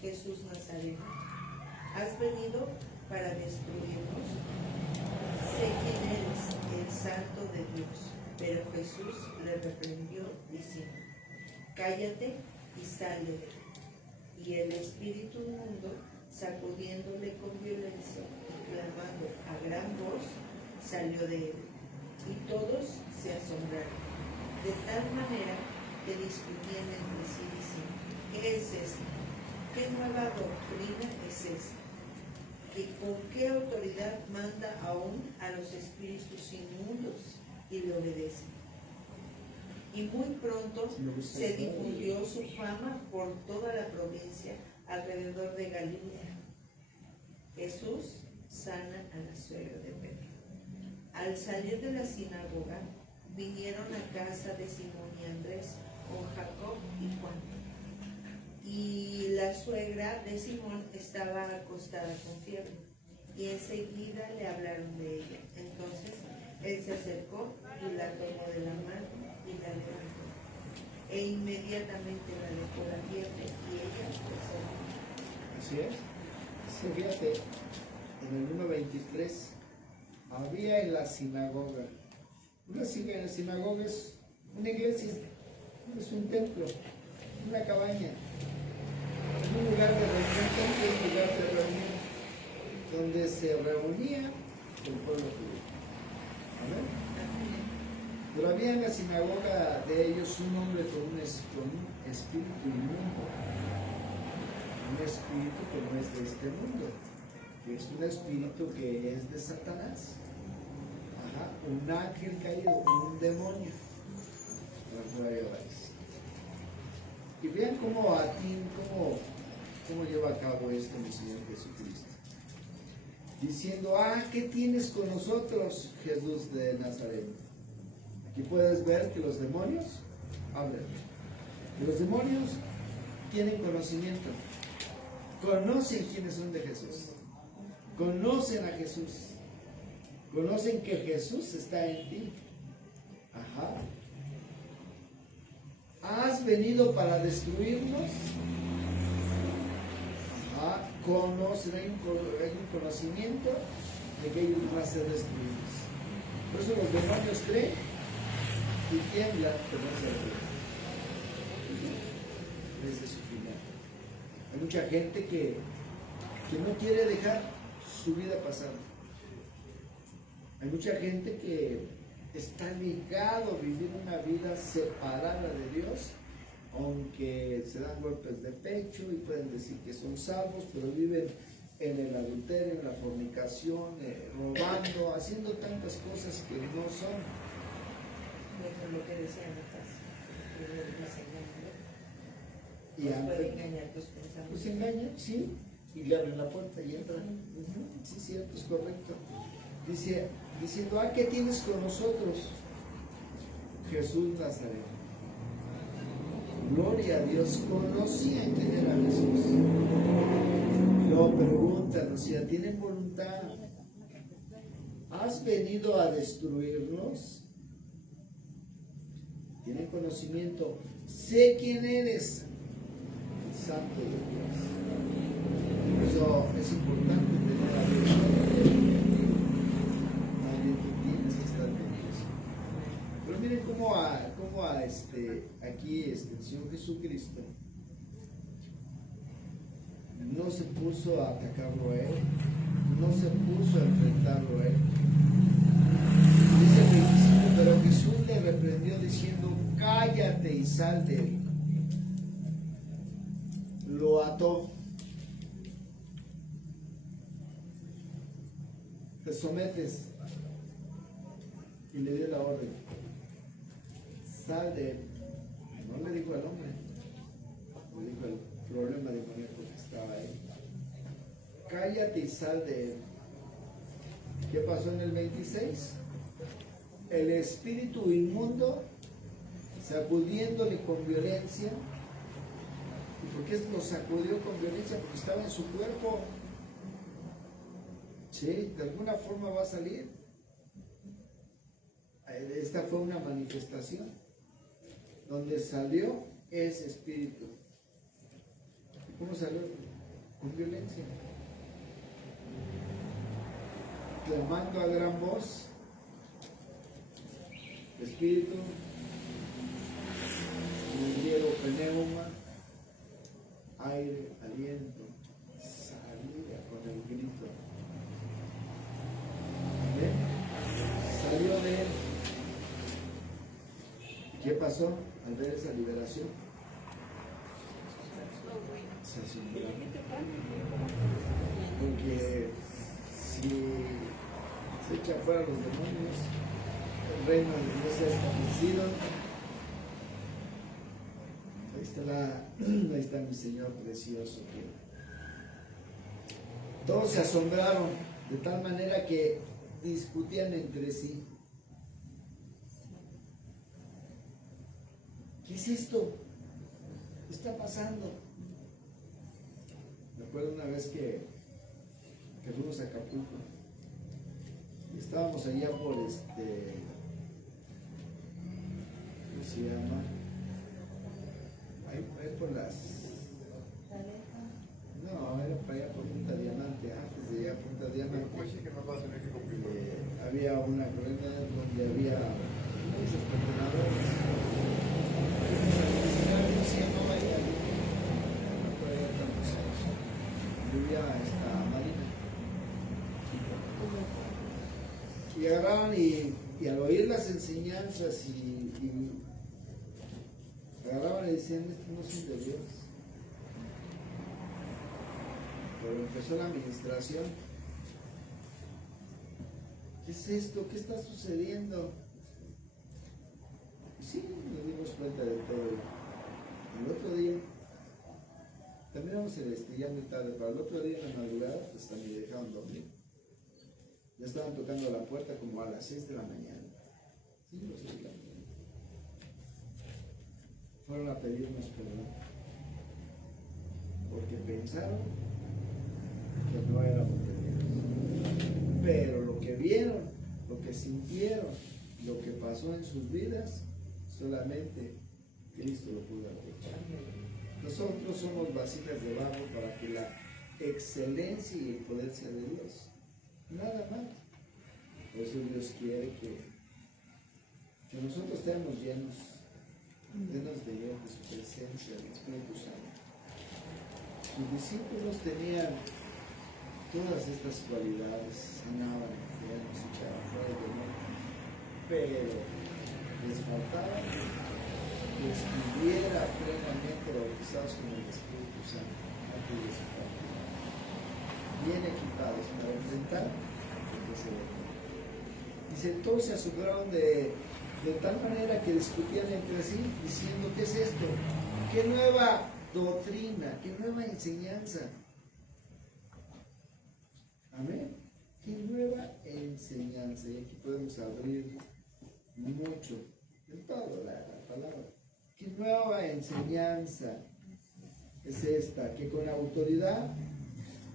Jesús Nazareno? ¿Has venido para destruirnos? Sé quién eres, el Santo de Dios. Pero Jesús le reprendió diciendo: cállate y sal de él. Y el espíritu inmundo, sacudiéndole con violencia y clamando a gran voz, salió de él. Y todos se asombraron, de tal manera que discutían entre sí diciendo: ¿qué es esto? ¿Qué nueva doctrina es esta? ¿Y con qué autoridad manda aún a los espíritus inmundos y le obedecen? Y muy pronto se difundió su fama por toda la provincia alrededor de Galilea. Jesús sana a la suegra de Pedro. Al salir de la sinagoga, vinieron a casa de Simón y Andrés, con Jacob y Juan. Y la suegra de Simón estaba acostada con fiebre, y enseguida le hablaron de ella. Entonces él se acercó y la tomó de la mano y la levantó. E inmediatamente la dejó la fiebre y ella fue sana. Así es. Sí, fíjate, en el 1.23 había en la sinagoga. Una sinagoga es una iglesia, es un templo, una cabaña, un lugar de reunión, un lugar de reunión donde se reunía el pueblo judío. ¿Vale? Pero había en la sinagoga de ellos un hombre con un espíritu inmundo, un espíritu que no es de este mundo, que es un espíritu que es de Satanás. Ajá, un ángel caído, un demonio. Y vean cómo cómo lleva a cabo esto mi Señor Jesucristo. Diciendo: ¿qué tienes con nosotros, Jesús de Nazaret? Aquí puedes ver que los demonios hablan. Y los demonios tienen conocimiento. Conocen quiénes son de Jesús. Conocen a Jesús. Conocen que Jesús está en ti. Ajá. ¿Has venido para destruirnos? Ajá. Conocen, hay un conocimiento de que ellos van a ser destruidos. Por eso los demonios creen y tiemblan, pero no se atreven. Desde su final. Hay mucha gente que no quiere dejar su vida pasar. Hay mucha gente que está ligado a vivir una vida separada de Dios, aunque se dan golpes de pecho y pueden decir que son salvos, pero viven en el adulterio, en la fornicación, robando, haciendo tantas cosas que no son. Lo que decía Y puede engañar tus pensamientos. Pues engañan, sí, y le abren la puerta y entran. Sí, cierto, es correcto. Diciendo: ¿qué tienes con nosotros, Jesús Nazaret? Gloria a Dios, conocían quién era Jesús. Lo preguntan, o sea, ¿tienen voluntad? ¿Has venido a destruirnos? Tienen conocimiento. Sé quién eres, el Santo de Dios. Por eso es importante tener a Dios. Tienes que estar con Dios. Pero miren cómo aquí el Señor Jesucristo no se puso a atacarlo a él, no se puso a enfrentarlo a él. Dice el 25: pero Jesús le reprendió diciendo: cállate y sal de él. Lo ató. Te sometes. Y le dio la orden: sal de él. No le dijo al hombre, le dijo el problema demoníaco que estaba ahí. Cállate y sal de él. ¿Qué pasó en el 26? El espíritu inmundo, sacudiéndole con violencia. ¿Y por qué lo sacudió con violencia? Porque estaba en su cuerpo. Sí, de alguna forma va a salir. Esta fue una manifestación donde salió ese espíritu. ¿Y cómo salió? Con violencia, clamando a gran voz. espíritu, en griego pneuma, aire, aliento, salía con el grito. ¿Ven? Salió de él. ¿Qué pasó al ver esa liberación? Se asombró. Porque si se echa fuera los demonios, el reino de Dios se ha establecido. Ahí está mi Señor precioso. Todos se asombraron de tal manera que discutían entre sí. ¿Qué es esto? ¿Qué está pasando? Me acuerdo una vez que fuimos a Acapulco y estábamos allá por ¿cómo se llama? Ahí por las... No, era para allá por Punta Diamante, antes de allá Punta Diamante. Había una colina donde había muchos contenedores. Vivía esta marina. Y agarraban y al oír las enseñanzas y agarraban y decían, estos no son de Dios. Pero empezó la administración. ¿Qué es esto? ¿Qué está sucediendo? Y sí, nos dimos cuenta de todo. El otro día, terminamos ya muy tarde, para el otro día en la madrugada, pues también me dejaron dormir. Ya estaban tocando la puerta como a las 6 de la mañana. 5 o 6 de la mañana. Fueron a pedirnos perdón. Porque pensaron que no éramos de Dios. Pero lo que vieron, lo que sintieron, lo que pasó en sus vidas, solamente Cristo lo pudo haber hecho. Nosotros somos vasijas de barro para que la excelencia y el poder sea de Dios. Nada más. Por eso Dios quiere que nosotros estemos llenos de Él, de su presencia, del Espíritu Santo. Sus discípulos tenían todas estas cualidades, sanaban enfermos, echaban fuera de demonios, pero les faltaba que estuviera plenamente bautizados con el Espíritu Santo antes de su partida, bien equipados para enfrentar lo que se ve. Dice, todos se asombraron de tal manera que discutían entre sí, diciendo, ¿qué es esto? ¿Qué nueva doctrina? ¿Qué nueva enseñanza? Amén. ¿Qué nueva enseñanza? Y aquí podemos abrir mucho de todo la palabra. ¿Qué nueva enseñanza es esta? Que con autoridad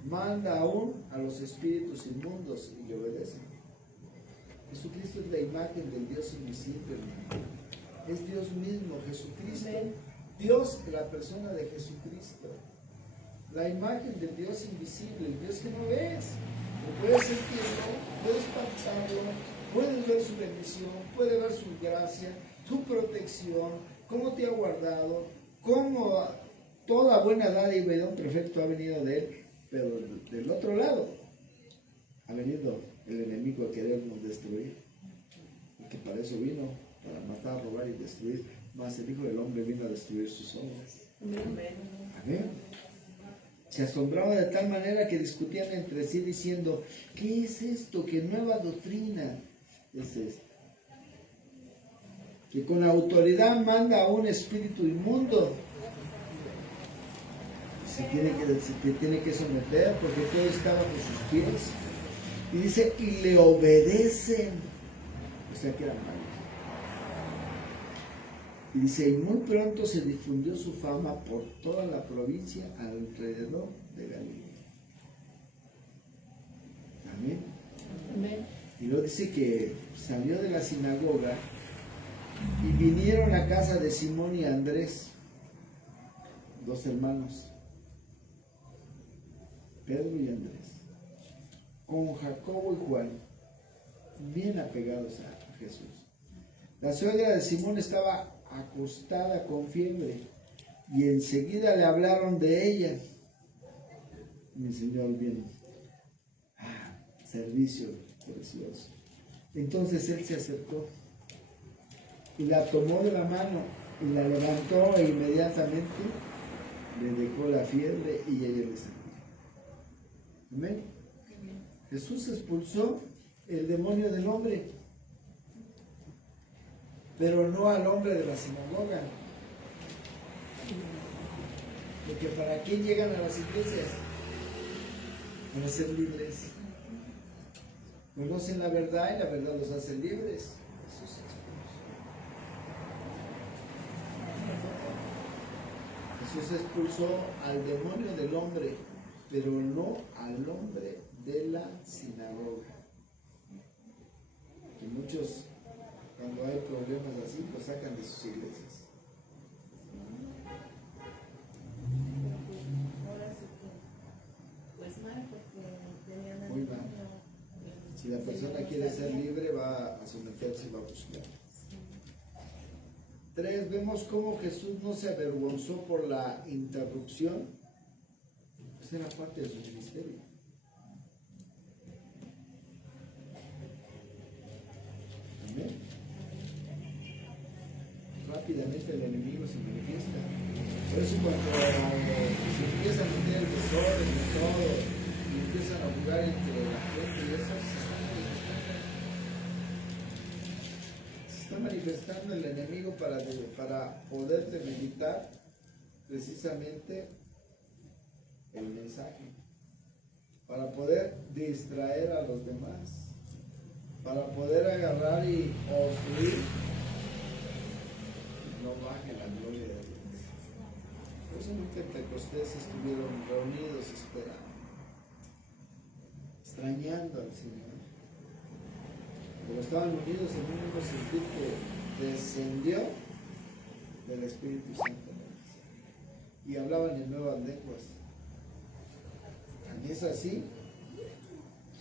manda aún a los espíritus inmundos y le obedecen. Jesucristo es la imagen del Dios invisible, hermano. Es Dios mismo, Jesucristo. Dios es la persona de Jesucristo. La imagen del Dios invisible, el Dios que no ves. Lo puedes sentirlo, puedes palparlo, puedes ver su bendición, puedes ver su gracia, su protección, cómo te ha guardado, cómo toda buena dádiva y don perfecto ha venido de Él. Pero del otro lado ha venido el enemigo a querernos destruir, porque para eso vino, para matar, robar y destruir, mas el Hijo del Hombre vino a destruir sus obras. Amén. Se asombraba de tal manera que discutían entre sí diciendo, ¿qué es esto? ¿Qué nueva doctrina es esta? Que con autoridad manda a un espíritu inmundo. Se tiene que someter porque todo está bajo sus pies. Y dice, y le obedecen. O sea que eran malos. Y dice, y muy pronto se difundió su fama por toda la provincia alrededor de Galilea. Amén. Amén. Y luego dice que salió de la sinagoga y vinieron a casa de Simón y Andrés, dos hermanos, Pedro y Andrés, con Jacobo y Juan, bien apegados a Jesús. La suegra de Simón estaba acostada con fiebre y enseguida le hablaron de ella. Mi Señor viene. Servicio precioso. Entonces él se acercó y la tomó de la mano y la levantó e inmediatamente le dejó la fiebre y ella le sanó. Amén. Jesús expulsó el demonio del hombre, pero no al hombre de la sinagoga. Porque ¿para quién llegan a las iglesias? Para ser libres. Conocen la verdad y la verdad los hace libres. Jesús expulsó al demonio del hombre, pero no al hombre de la sinagoga. Que muchos, cuando hay problemas así, lo sacan de sus iglesias. Ahora sí que, pues mal, porque tenían Muy mal. Si la persona quiere ser libre, va a someterse y va a buscar. 3. Vemos cómo Jesús no se avergonzó por la interrupción. Esa era parte de su ministerio. Amén. Rápidamente el enemigo se manifiesta. Por eso cuando se empieza a meter el desorden y todo, y empiezan a jugar entre la gente y eso, se está manifestando el enemigo para poder debilitar precisamente el mensaje, para poder distraer a los demás, para poder agarrar y obstruir. No baje la gloria de Dios. Por eso en un Pentecostés estuvieron reunidos esperando, extrañando al Señor. Pero estaban unidos en un mismo sentir que descendió del Espíritu Santo. Y hablaban en nuevas lenguas. También es así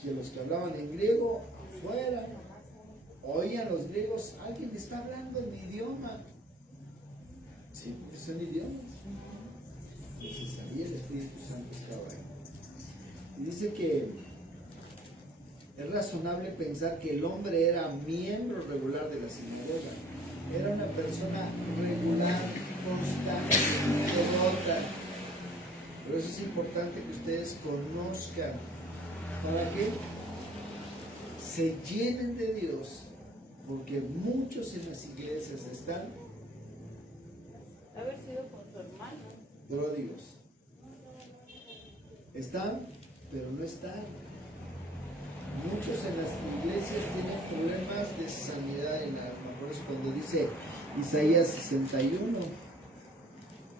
que los que hablaban en griego afuera oían los griegos, alguien está hablando en mi idioma. Sí, porque son idiomas. Entonces ahí el Espíritu Santo estaba ahí. Y dice que es razonable pensar que el hombre era miembro regular de la sinagoga. Era una persona regular, constante, devota. Por eso es importante que ustedes conozcan. ¿Para qué? Se llenen de Dios. Porque muchos en las iglesias están haber sido con su hermano. pródigos. Están, pero no están. Muchos en las iglesias tienen problemas de sanidad en la alma. Por eso cuando dice Isaías 61,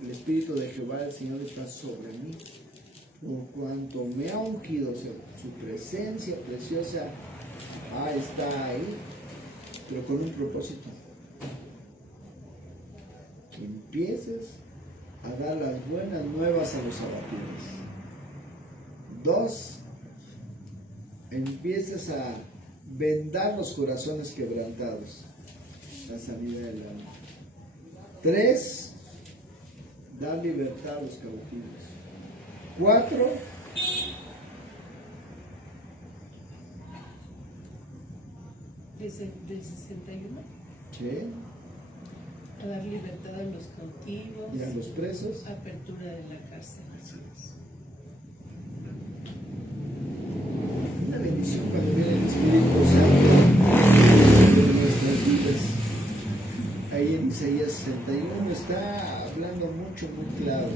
el Espíritu de Jehová, el Señor, está sobre mí. Por cuanto me ha ungido, o sea, su presencia preciosa está ahí, pero con un propósito. Que empieces a dar las buenas nuevas a los abatidos. 2, empieces a vendar los corazones quebrantados, la sanidad del alma. 3, dar libertad a los cautivos. 4, del 61, ¿sí? a dar libertad a los cautivos, Y a los presos. apertura de la cárcel. Así es. Una bendición cuando viene el Espíritu Santo en nuestras vidas. Ahí en Isaías 61 está hablando mucho, muy claro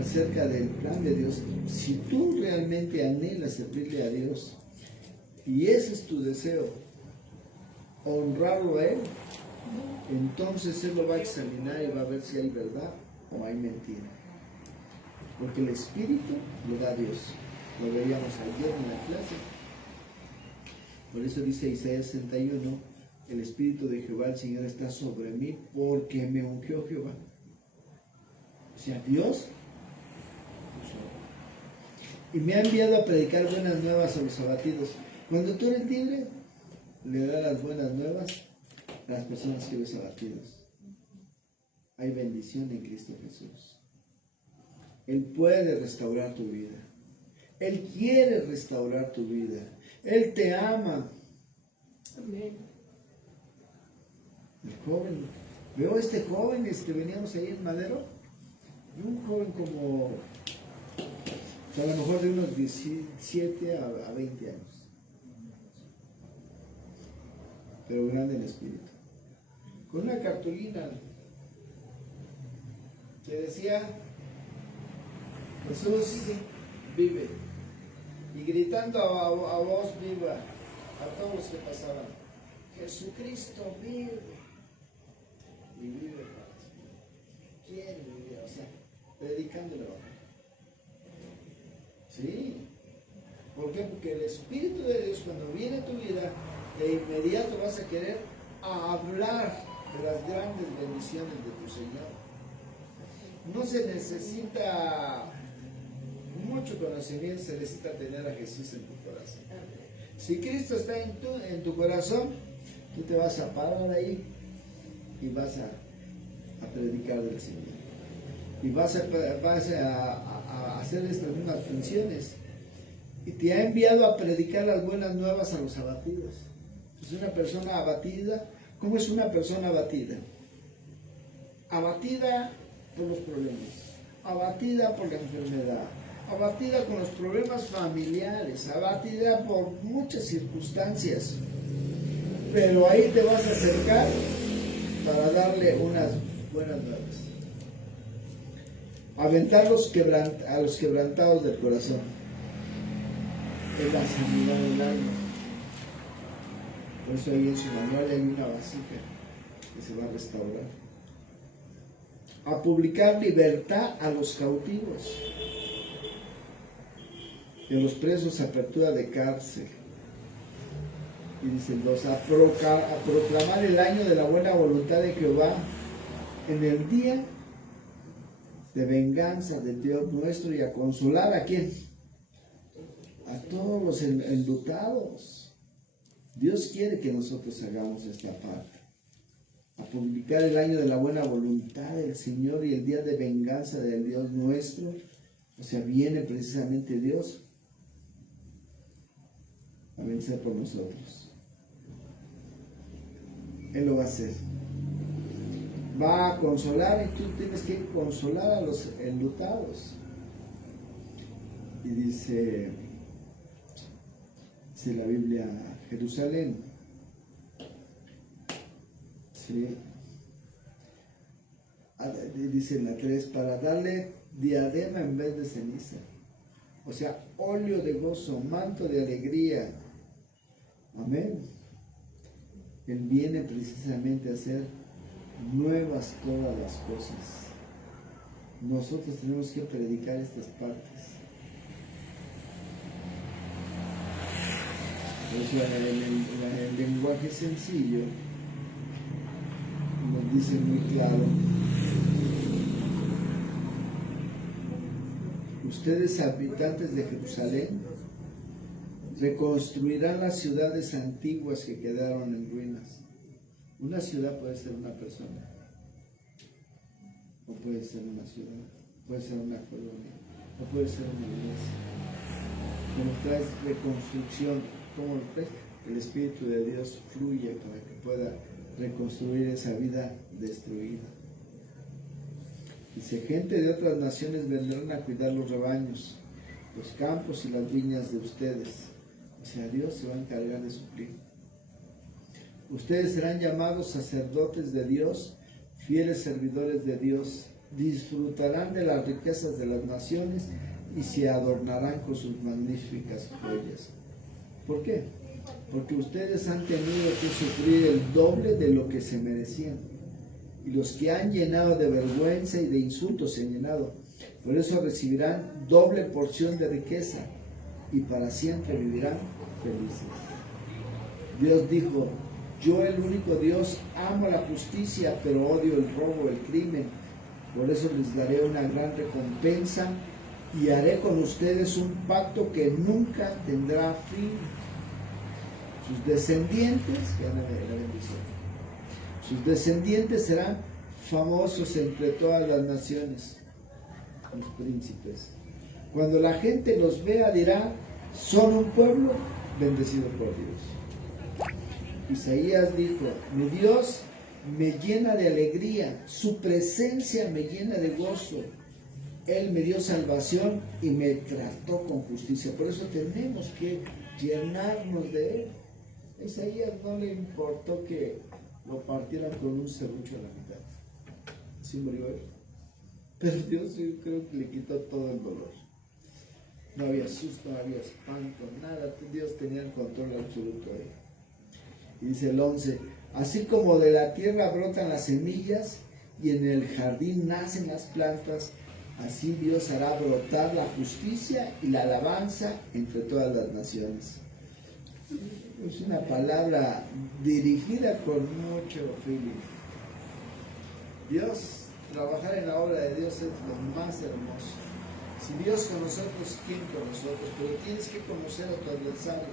acerca del plan de Dios. Si tú realmente anhelas servirle a Dios y ese es tu deseo, honrarlo a Él, entonces Él lo va a examinar y va a ver si hay verdad o hay mentira. Porque el Espíritu lo da Dios. Lo veíamos ayer en la clase. Por eso dice Isaías 61, el Espíritu de Jehová, el Señor, está sobre mí porque me ungió Jehová. O sea, Dios. Y me ha enviado a predicar buenas nuevas a los abatidos. Cuando tú eres libre, le das las buenas nuevas las personas que ves abatidas. Hay bendición en Cristo Jesús. Él puede restaurar tu vida. Él quiere restaurar tu vida. Él te ama. Amén. El joven, veo este joven, veníamos ahí en Madero, y un joven como, a lo mejor de unos 17 a 20 años, pero grande en espíritu, con una cartulina que decía, Jesús vive, y gritando a voz viva a todos los que pasaban, Jesucristo vive. Y vive para quiere vivir, o sea, predicándolo. Sí. ¿Por qué? Porque el Espíritu de Dios, cuando viene a tu vida, de inmediato vas a querer hablar de las grandes bendiciones de tu Señor. No se necesita mucho conocimiento, se necesita tener a Jesús en tu corazón. Si Cristo está en tu corazón, tú te vas a parar ahí y vas a predicar del Señor. Y vas a hacer estas mismas funciones. Y te ha enviado a predicar las buenas nuevas a los abatidos. Es una persona abatida. ¿Cómo es una persona abatida? Abatida por los problemas. Abatida por la enfermedad. Abatida con los problemas familiares. Abatida por muchas circunstancias. Pero ahí te vas a acercar para darle unas buenas nuevas. Aventar a los quebrantados del corazón. Es la sanidad del alma. Por eso ahí en su manual hay una vasija que se va a restaurar. A publicar libertad a los cautivos. De los presos, apertura de cárcel. Y dice el 2, a proclamar el año de la buena voluntad de Jehová en el día de venganza del Dios nuestro, y a consolar ¿a quién? A todos los enlutados. Dios quiere que nosotros hagamos esta parte. A publicar el año de la buena voluntad del Señor y el día de venganza del Dios nuestro. O sea, viene precisamente Dios a vencer por nosotros. Él lo va a hacer. Va a consolar, y tú tienes que consolar a los enlutados. Y dice la Biblia, Jerusalén, ¿sí? Dice en la 3, para darle diadema en vez de ceniza. O sea, óleo de gozo, manto de alegría. Amén. Él viene precisamente a hacer nuevas todas las cosas. Nosotros tenemos que predicar estas partes. Por eso el lenguaje sencillo nos dice muy claro: ustedes, habitantes de Jerusalén, reconstruirán las ciudades antiguas que quedaron en ruinas. Una ciudad puede ser una persona, o puede ser una ciudad, puede ser una colonia, o puede ser una iglesia. Cuando traes reconstrucción, ¿cómo lo traes? El Espíritu de Dios fluye para que pueda reconstruir esa vida destruida. Dice, gente de otras naciones vendrán a cuidar los rebaños, los campos y las viñas de ustedes. O sea, Dios se va a encargar de suplir. Ustedes serán llamados sacerdotes de Dios, fieles servidores de Dios. Disfrutarán de las riquezas de las naciones y se adornarán con sus magníficas joyas. ¿Por qué? Porque ustedes han tenido que sufrir el doble de lo que se merecían. Y los que han llenado de vergüenza y de insultos se han llenado. Por eso recibirán doble porción de riqueza y para siempre vivirán felices. Dios dijo, yo el único Dios amo la justicia, pero odio el robo, el crimen. Por eso les daré una gran recompensa y haré con ustedes un pacto que nunca tendrá fin. Sus descendientes, vean la bendición, Sus descendientes serán famosos entre todas las naciones, los príncipes. Cuando la gente los vea dirá, son un pueblo bendecido por Dios. Isaías dijo, mi Dios me llena de alegría, su presencia me llena de gozo. Él me dio salvación y me trató con justicia. Por eso tenemos que llenarnos de Él. A Isaías no le importó que lo partieran con un serrucho a la mitad. Así murió él. Pero Dios, yo creo que le quitó todo el dolor. No había susto, no había espanto, nada. Dios tenía el control absoluto de él. Y dice el 11, así como de la tierra brotan las semillas y en el jardín nacen las plantas, así Dios hará brotar la justicia y la alabanza entre todas las naciones. Es una palabra dirigida con mucho feeling. Dios, trabajar en la obra de Dios es lo más hermoso. Si Dios con nosotros, ¿quién con nosotros? Pero tienes que conocer a tu adversario.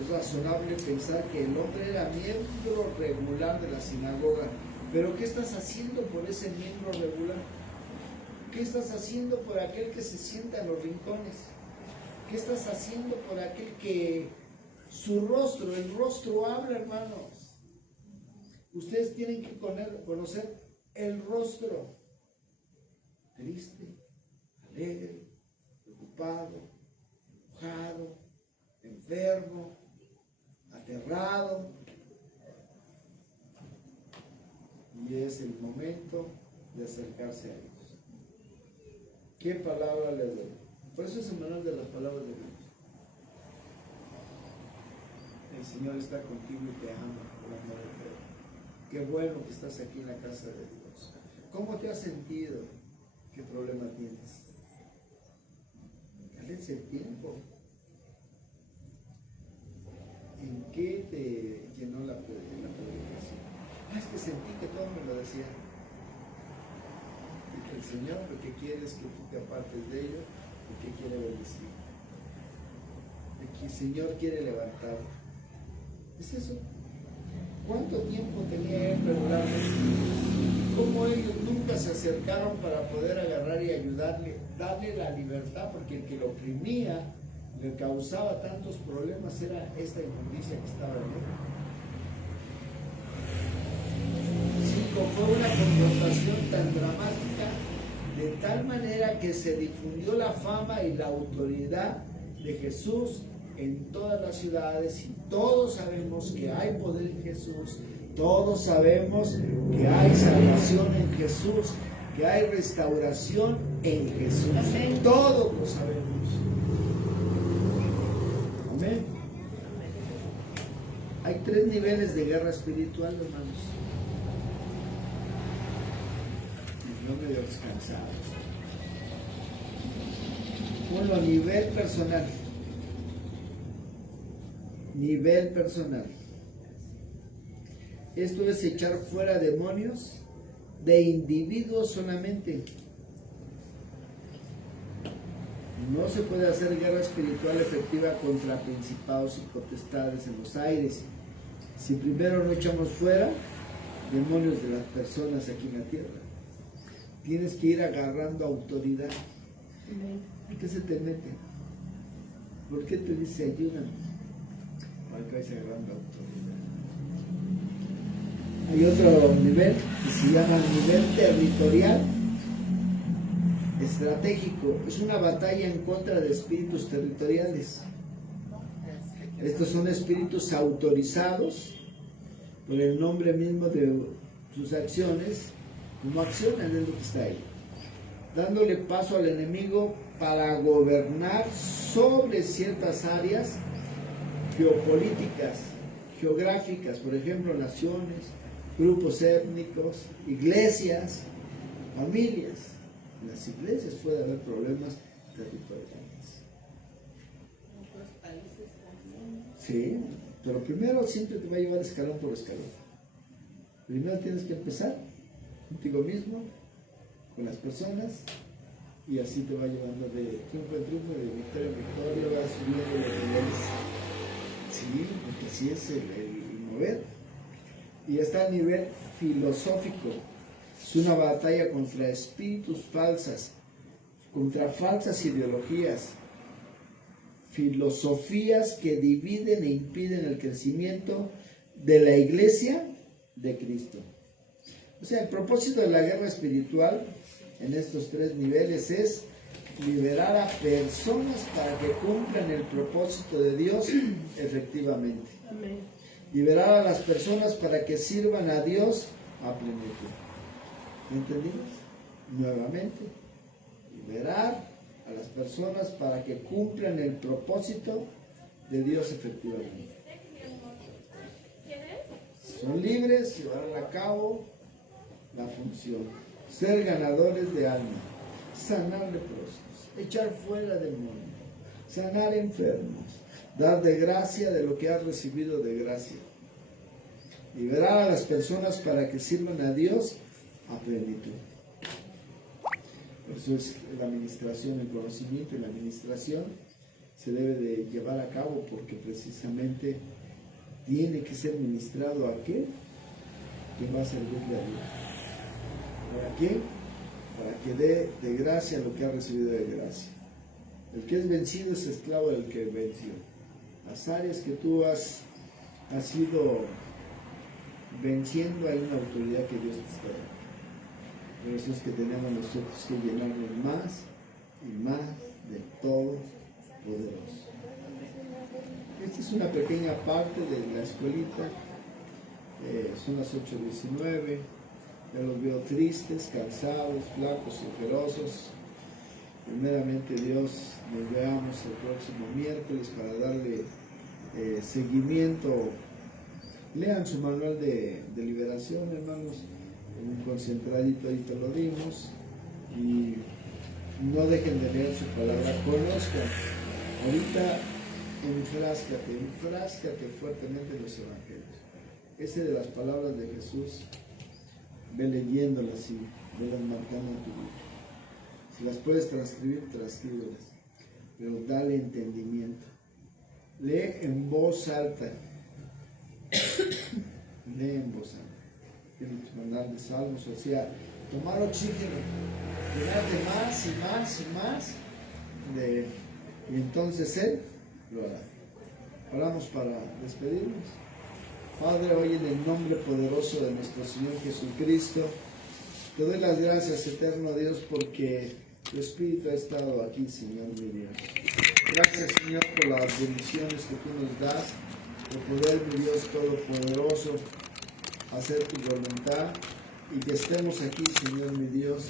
Es razonable pensar que el hombre era miembro regular de la sinagoga. Pero ¿qué estás haciendo por ese miembro regular? ¿Qué estás haciendo por aquel que se sienta en los rincones? ¿Qué estás haciendo por aquel que su rostro, el rostro habla, hermanos? Ustedes tienen que conocer el rostro. Triste, alegre, preocupado, enojado, enfermo, aterrado. Y es el momento de acercarse a ellos. ¿Qué palabra les doy? Por eso es el manual de las palabras de Dios. El Señor está contigo y te ama por amor eterno. Qué bueno que estás aquí en la casa de Dios. ¿Cómo te has sentido? ¿Qué problema tienes? Dale ese tiempo. ¿En qué te llenó la predicación? Es que sentí que todo me lo decía. Y que el Señor lo que quiere es que tú te apartes de ello y que quiere bendecir. Y que el Señor quiere levantar. ¿Es eso? ¿Cuánto tiempo tenía él regularmente? ¿Cómo ellos nunca se acercaron para poder agarrar y ayudarle, darle la libertad? Porque el que lo oprimía, le causaba tantos problemas, era esta inmundicia que estaba en él. 5. Fue una confrontación tan dramática, de tal manera que se difundió la fama y la autoridad de Jesús en todas las ciudades, y todos sabemos que hay poder en Jesús, todos sabemos que hay salvación en Jesús, que hay restauración en Jesús. Amén. Todos lo sabemos. Amén. Hay 3 niveles de guerra espiritual, hermanos. No medio descansados. Uno, nivel personal. Nivel personal. Esto es echar fuera demonios de individuos solamente. No se puede hacer guerra espiritual efectiva contra principados y potestades en los aires si primero no echamos fuera demonios de las personas aquí en la tierra. Tienes que ir agarrando autoridad. ¿Por qué se te mete? ¿Por qué te dice ayúdame? Para que vayas agarrando autoridad. Hay otro nivel que se llama nivel territorial estratégico. Es una batalla en contra de espíritus territoriales. Estos son espíritus autorizados por el nombre mismo de sus acciones, como accionan en lo que está ahí, dándole paso al enemigo para gobernar sobre ciertas áreas geopolíticas, geográficas, por ejemplo, naciones, grupos étnicos, iglesias, familias. En las iglesias puede haber problemas territoriales. En otros países también. Sí, pero primero siempre te va a llevar escalón por escalón. Primero tienes que empezar contigo mismo, con las personas, y así te va llevando de triunfo en triunfo, de victoria en victoria, vas subiendo los niveles. Sí, porque así es el mover. y está a nivel filosófico. Es una batalla contra espíritus falsas, contra falsas ideologías, filosofías que dividen e impiden el crecimiento de la iglesia de Cristo. O sea, el propósito de la guerra espiritual en estos tres niveles es liberar a personas para que cumplan el propósito de Dios efectivamente. Amén. Liberar a las personas para que sirvan a Dios a plenitud. ¿Entendimos? Nuevamente, liberar a las personas para que cumplan el propósito de Dios efectivamente. Son libres, llevarán a cabo la función, ser ganadores de alma, sanar leprosos, echar fuera demonios, sanar enfermos, dar de gracia de lo que has recibido de gracia, liberar a las personas para que sirvan a Dios a plenitud. Por eso es la administración, el conocimiento y la administración se debe de llevar a cabo porque precisamente tiene que ser ministrado a aquel que va a servirle a Dios. ¿Para qué? Para que dé de gracia lo que ha recibido de gracia. El que es vencido es esclavo del que venció. Las áreas que tú has ido venciendo, hay una autoridad que Dios te está dando. Por eso es que tenemos nosotros que llenarnos más y más de todo poderoso. Esta es una pequeña parte de la escuelita. Son las 8:19. Ya los veo tristes, cansados, flacos, ojerosos. Primeramente Dios, nos veamos el próximo miércoles para darle seguimiento. Lean su manual de liberación, hermanos. En un concentradito ahí te lo dimos. Y no dejen de leer su palabra. Conozcan. Ahorita enfráscate fuertemente en los evangelios. Ese de las palabras de Jesús, ve leyéndolas y velas marcando en tu vida. Si las puedes transcribir, transcríbelas, pero dale entendimiento. Lee en voz alta. Lee en voz alta. Tienes que mandar de salmos, o sea, tomar oxígeno, llenarte más y más y más de Él. Y entonces Él lo hará. Oramos para despedirnos. Padre, hoy en el nombre poderoso de nuestro Señor Jesucristo, te doy las gracias, eterno Dios, porque tu Espíritu ha estado aquí, Señor mi Dios. Gracias, Señor, por las bendiciones que tú nos das, por poder, mi Dios Todopoderoso, hacer tu voluntad y que estemos aquí, Señor mi Dios,